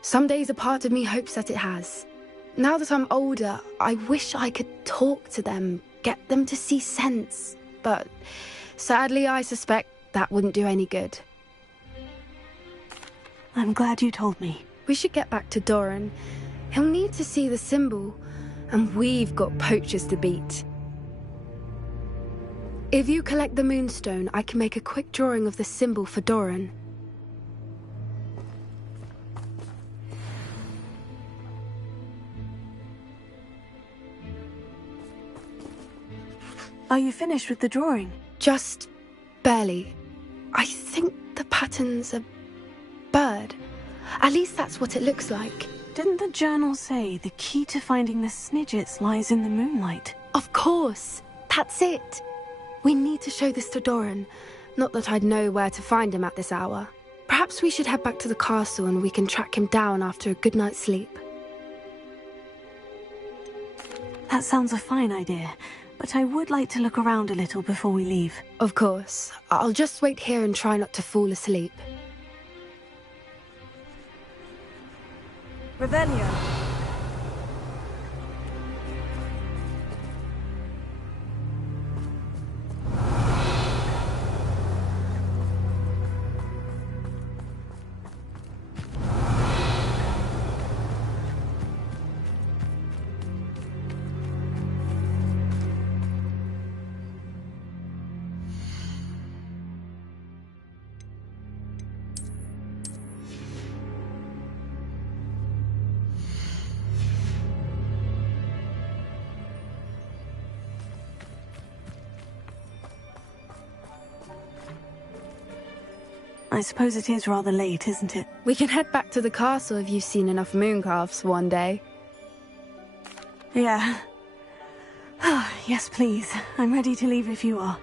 Some days a part of me hopes that it has. Now that I'm older, I wish I could talk to them, get them to see sense. But sadly, I suspect that wouldn't do any good. I'm glad you told me. We should get back to Doran. He'll need to see the symbol, and we've got poachers to beat. If you collect the moonstone, I can make a quick drawing of the symbol for Doran. Are you finished with the drawing? Just barely. I think the pattern's a bird. At least that's what it looks like. Didn't the journal say the key to finding the Snidgets lies in the moonlight? Of course. That's it. We need to show this to Doran. Not that I'd know where to find him at this hour. Perhaps we should head back to the castle and we can track him down after a good night's sleep. That sounds a fine idea, but I would like to look around a little before we leave. Of course. I'll just wait here and try not to fall asleep. Revelio. I suppose it is rather late, isn't it? We can head back to the castle if you've seen enough mooncalves one day. Yeah. Yes, please. I'm ready to leave if you are.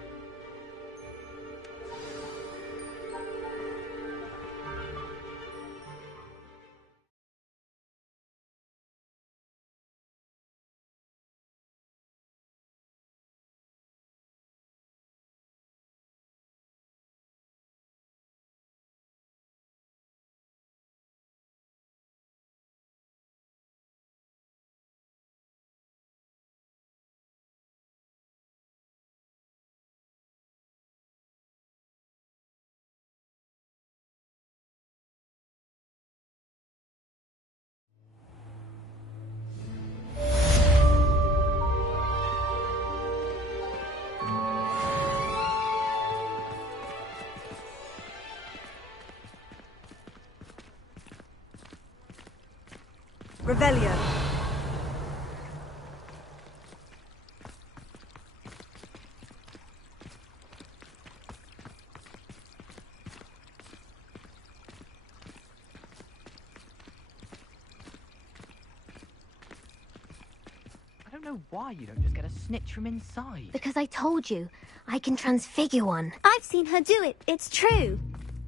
Revelio. I don't know why you don't just get a snitch from inside. Because I told you, I can transfigure one. I've seen her do it. It's true.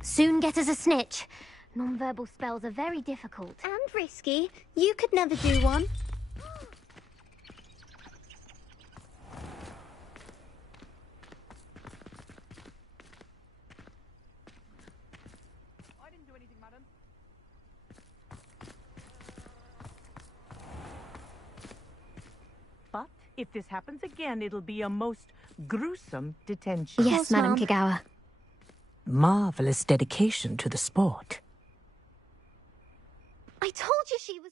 Soon get us a snitch. Non-verbal spells are very difficult. And risky. You could never do one. If this happens again, it'll be a most gruesome detention. Yes, Madam Kagawa. Marvelous dedication to the sport. I told you she was...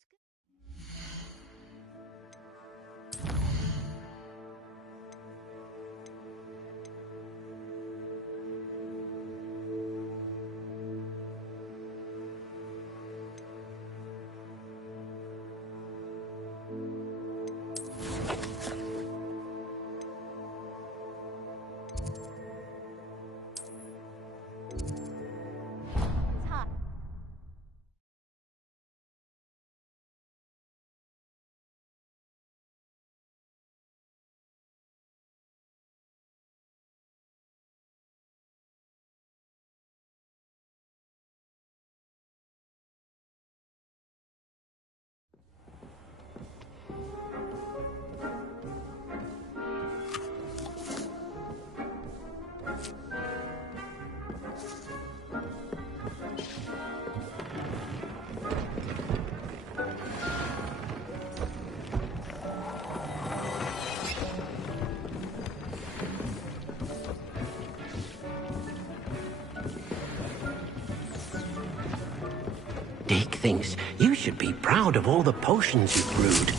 Dick thinks you should be proud of all the potions you brewed.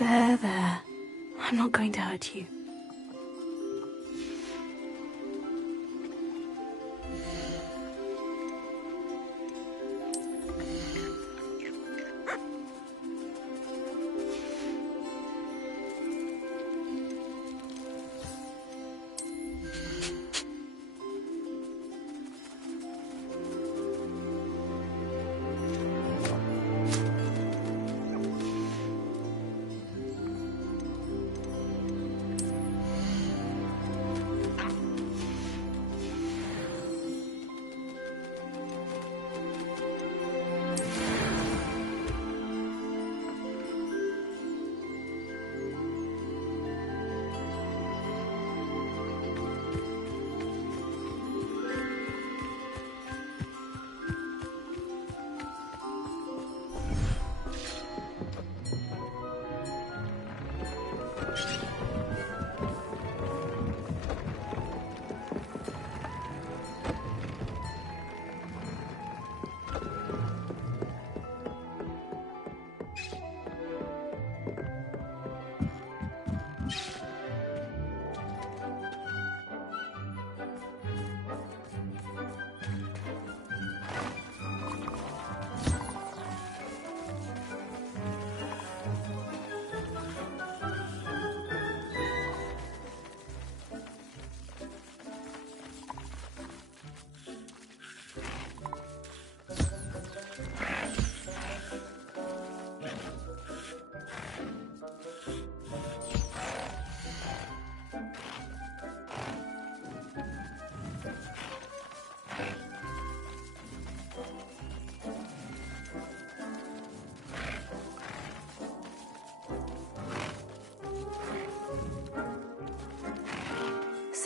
There. I'm not going to hurt you.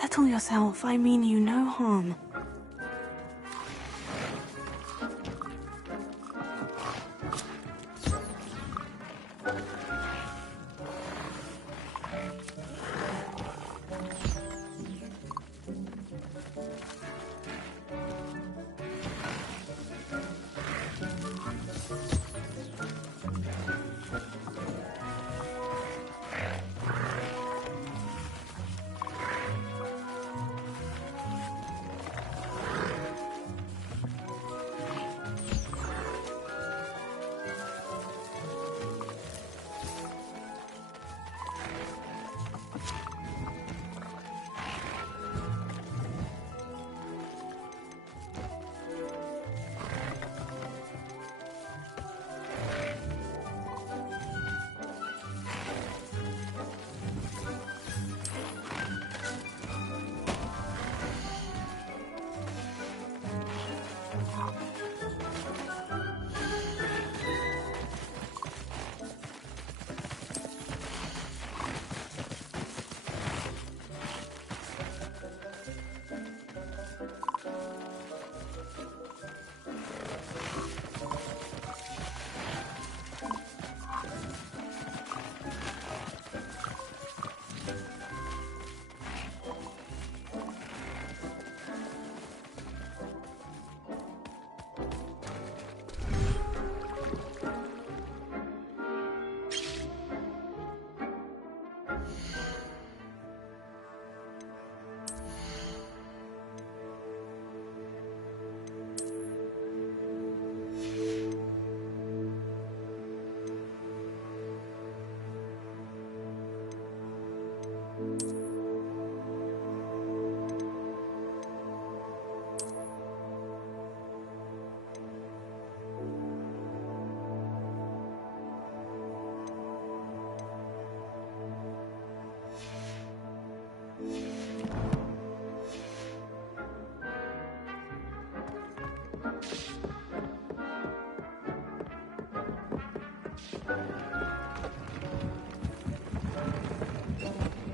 settle yourself. I mean you no harm.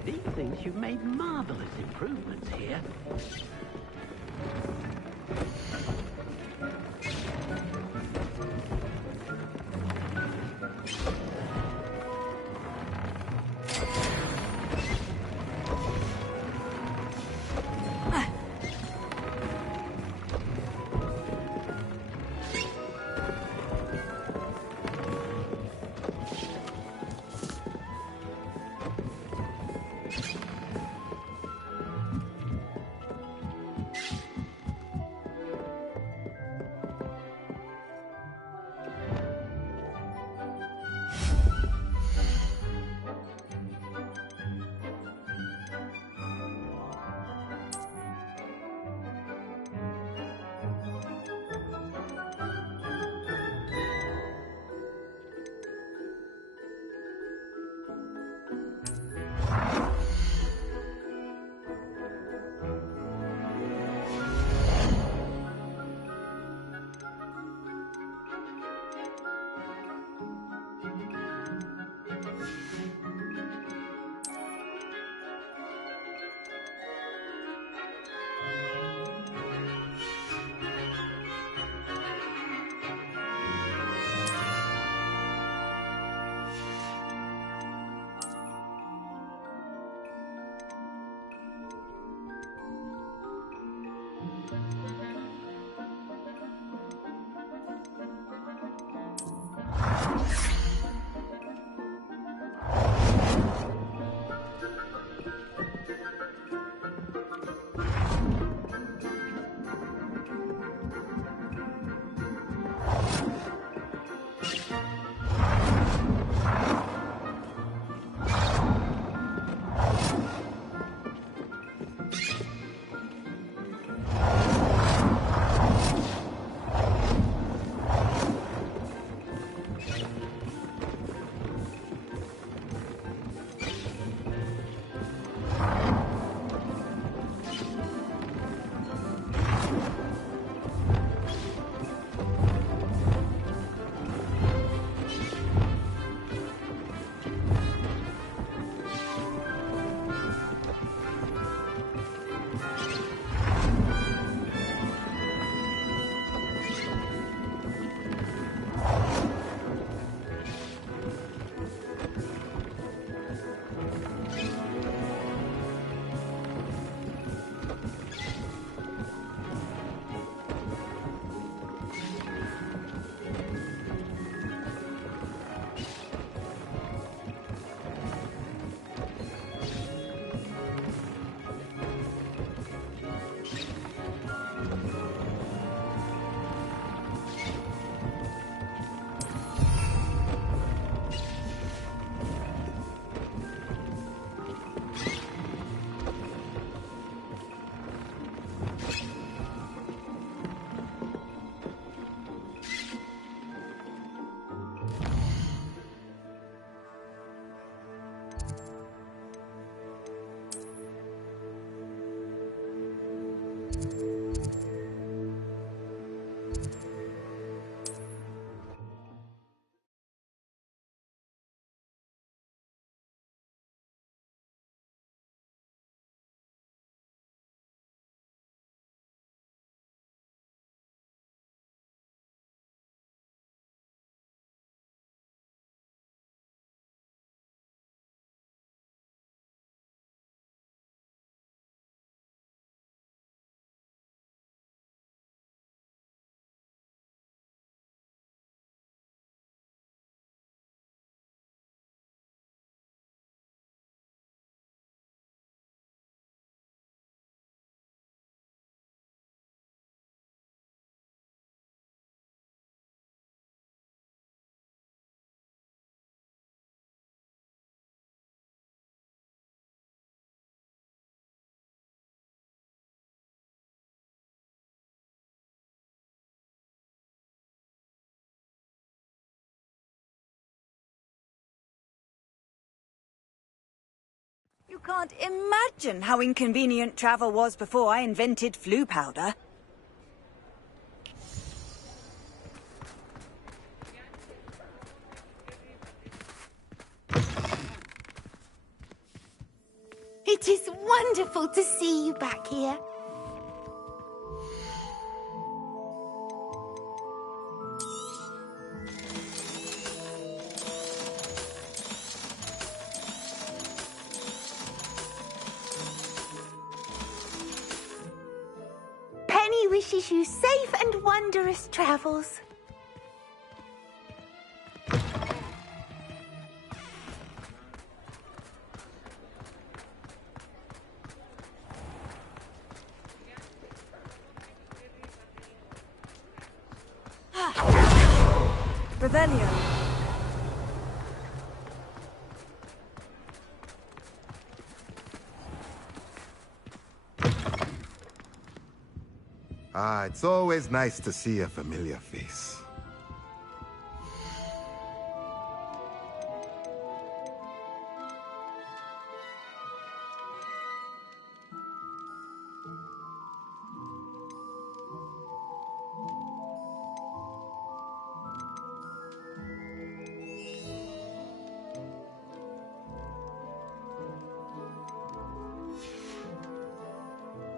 These things, you've made marvellous improvements here. Can't imagine how inconvenient travel was before I invented flu powder. It is wonderful to see you back here. Penny wishes you safe and wondrous travels. Revelio. Ah, it's always nice to see a familiar face.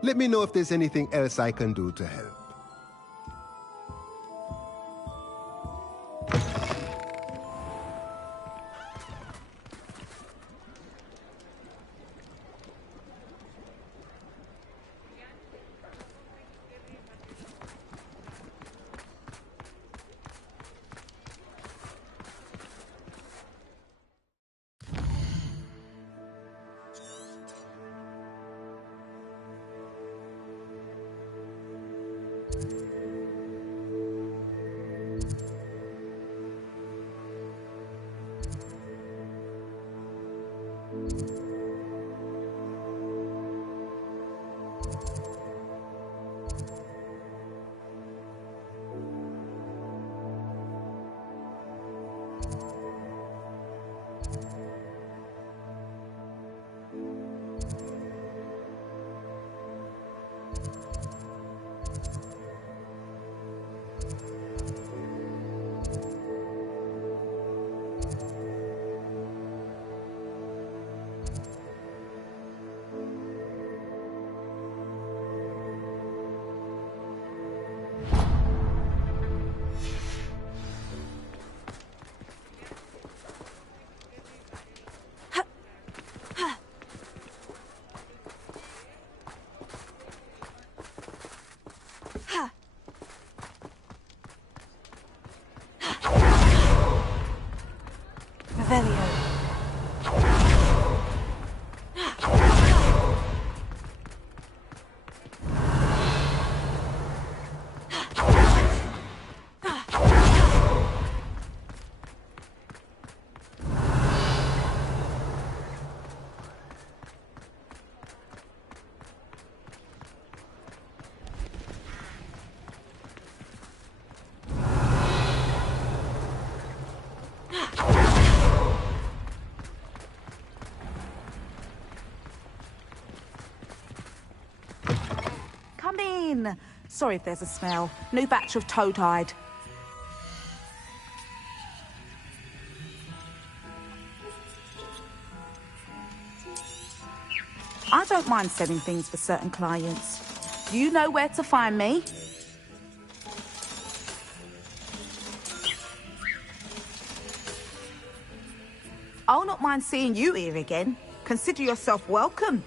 Let me know if there's anything else I can do to help. Revelio. Come in. Sorry if there's a smell. New batch of toad-hide. I don't mind selling things for certain clients. You know where to find me. I'll not mind seeing you here again. Consider yourself welcome.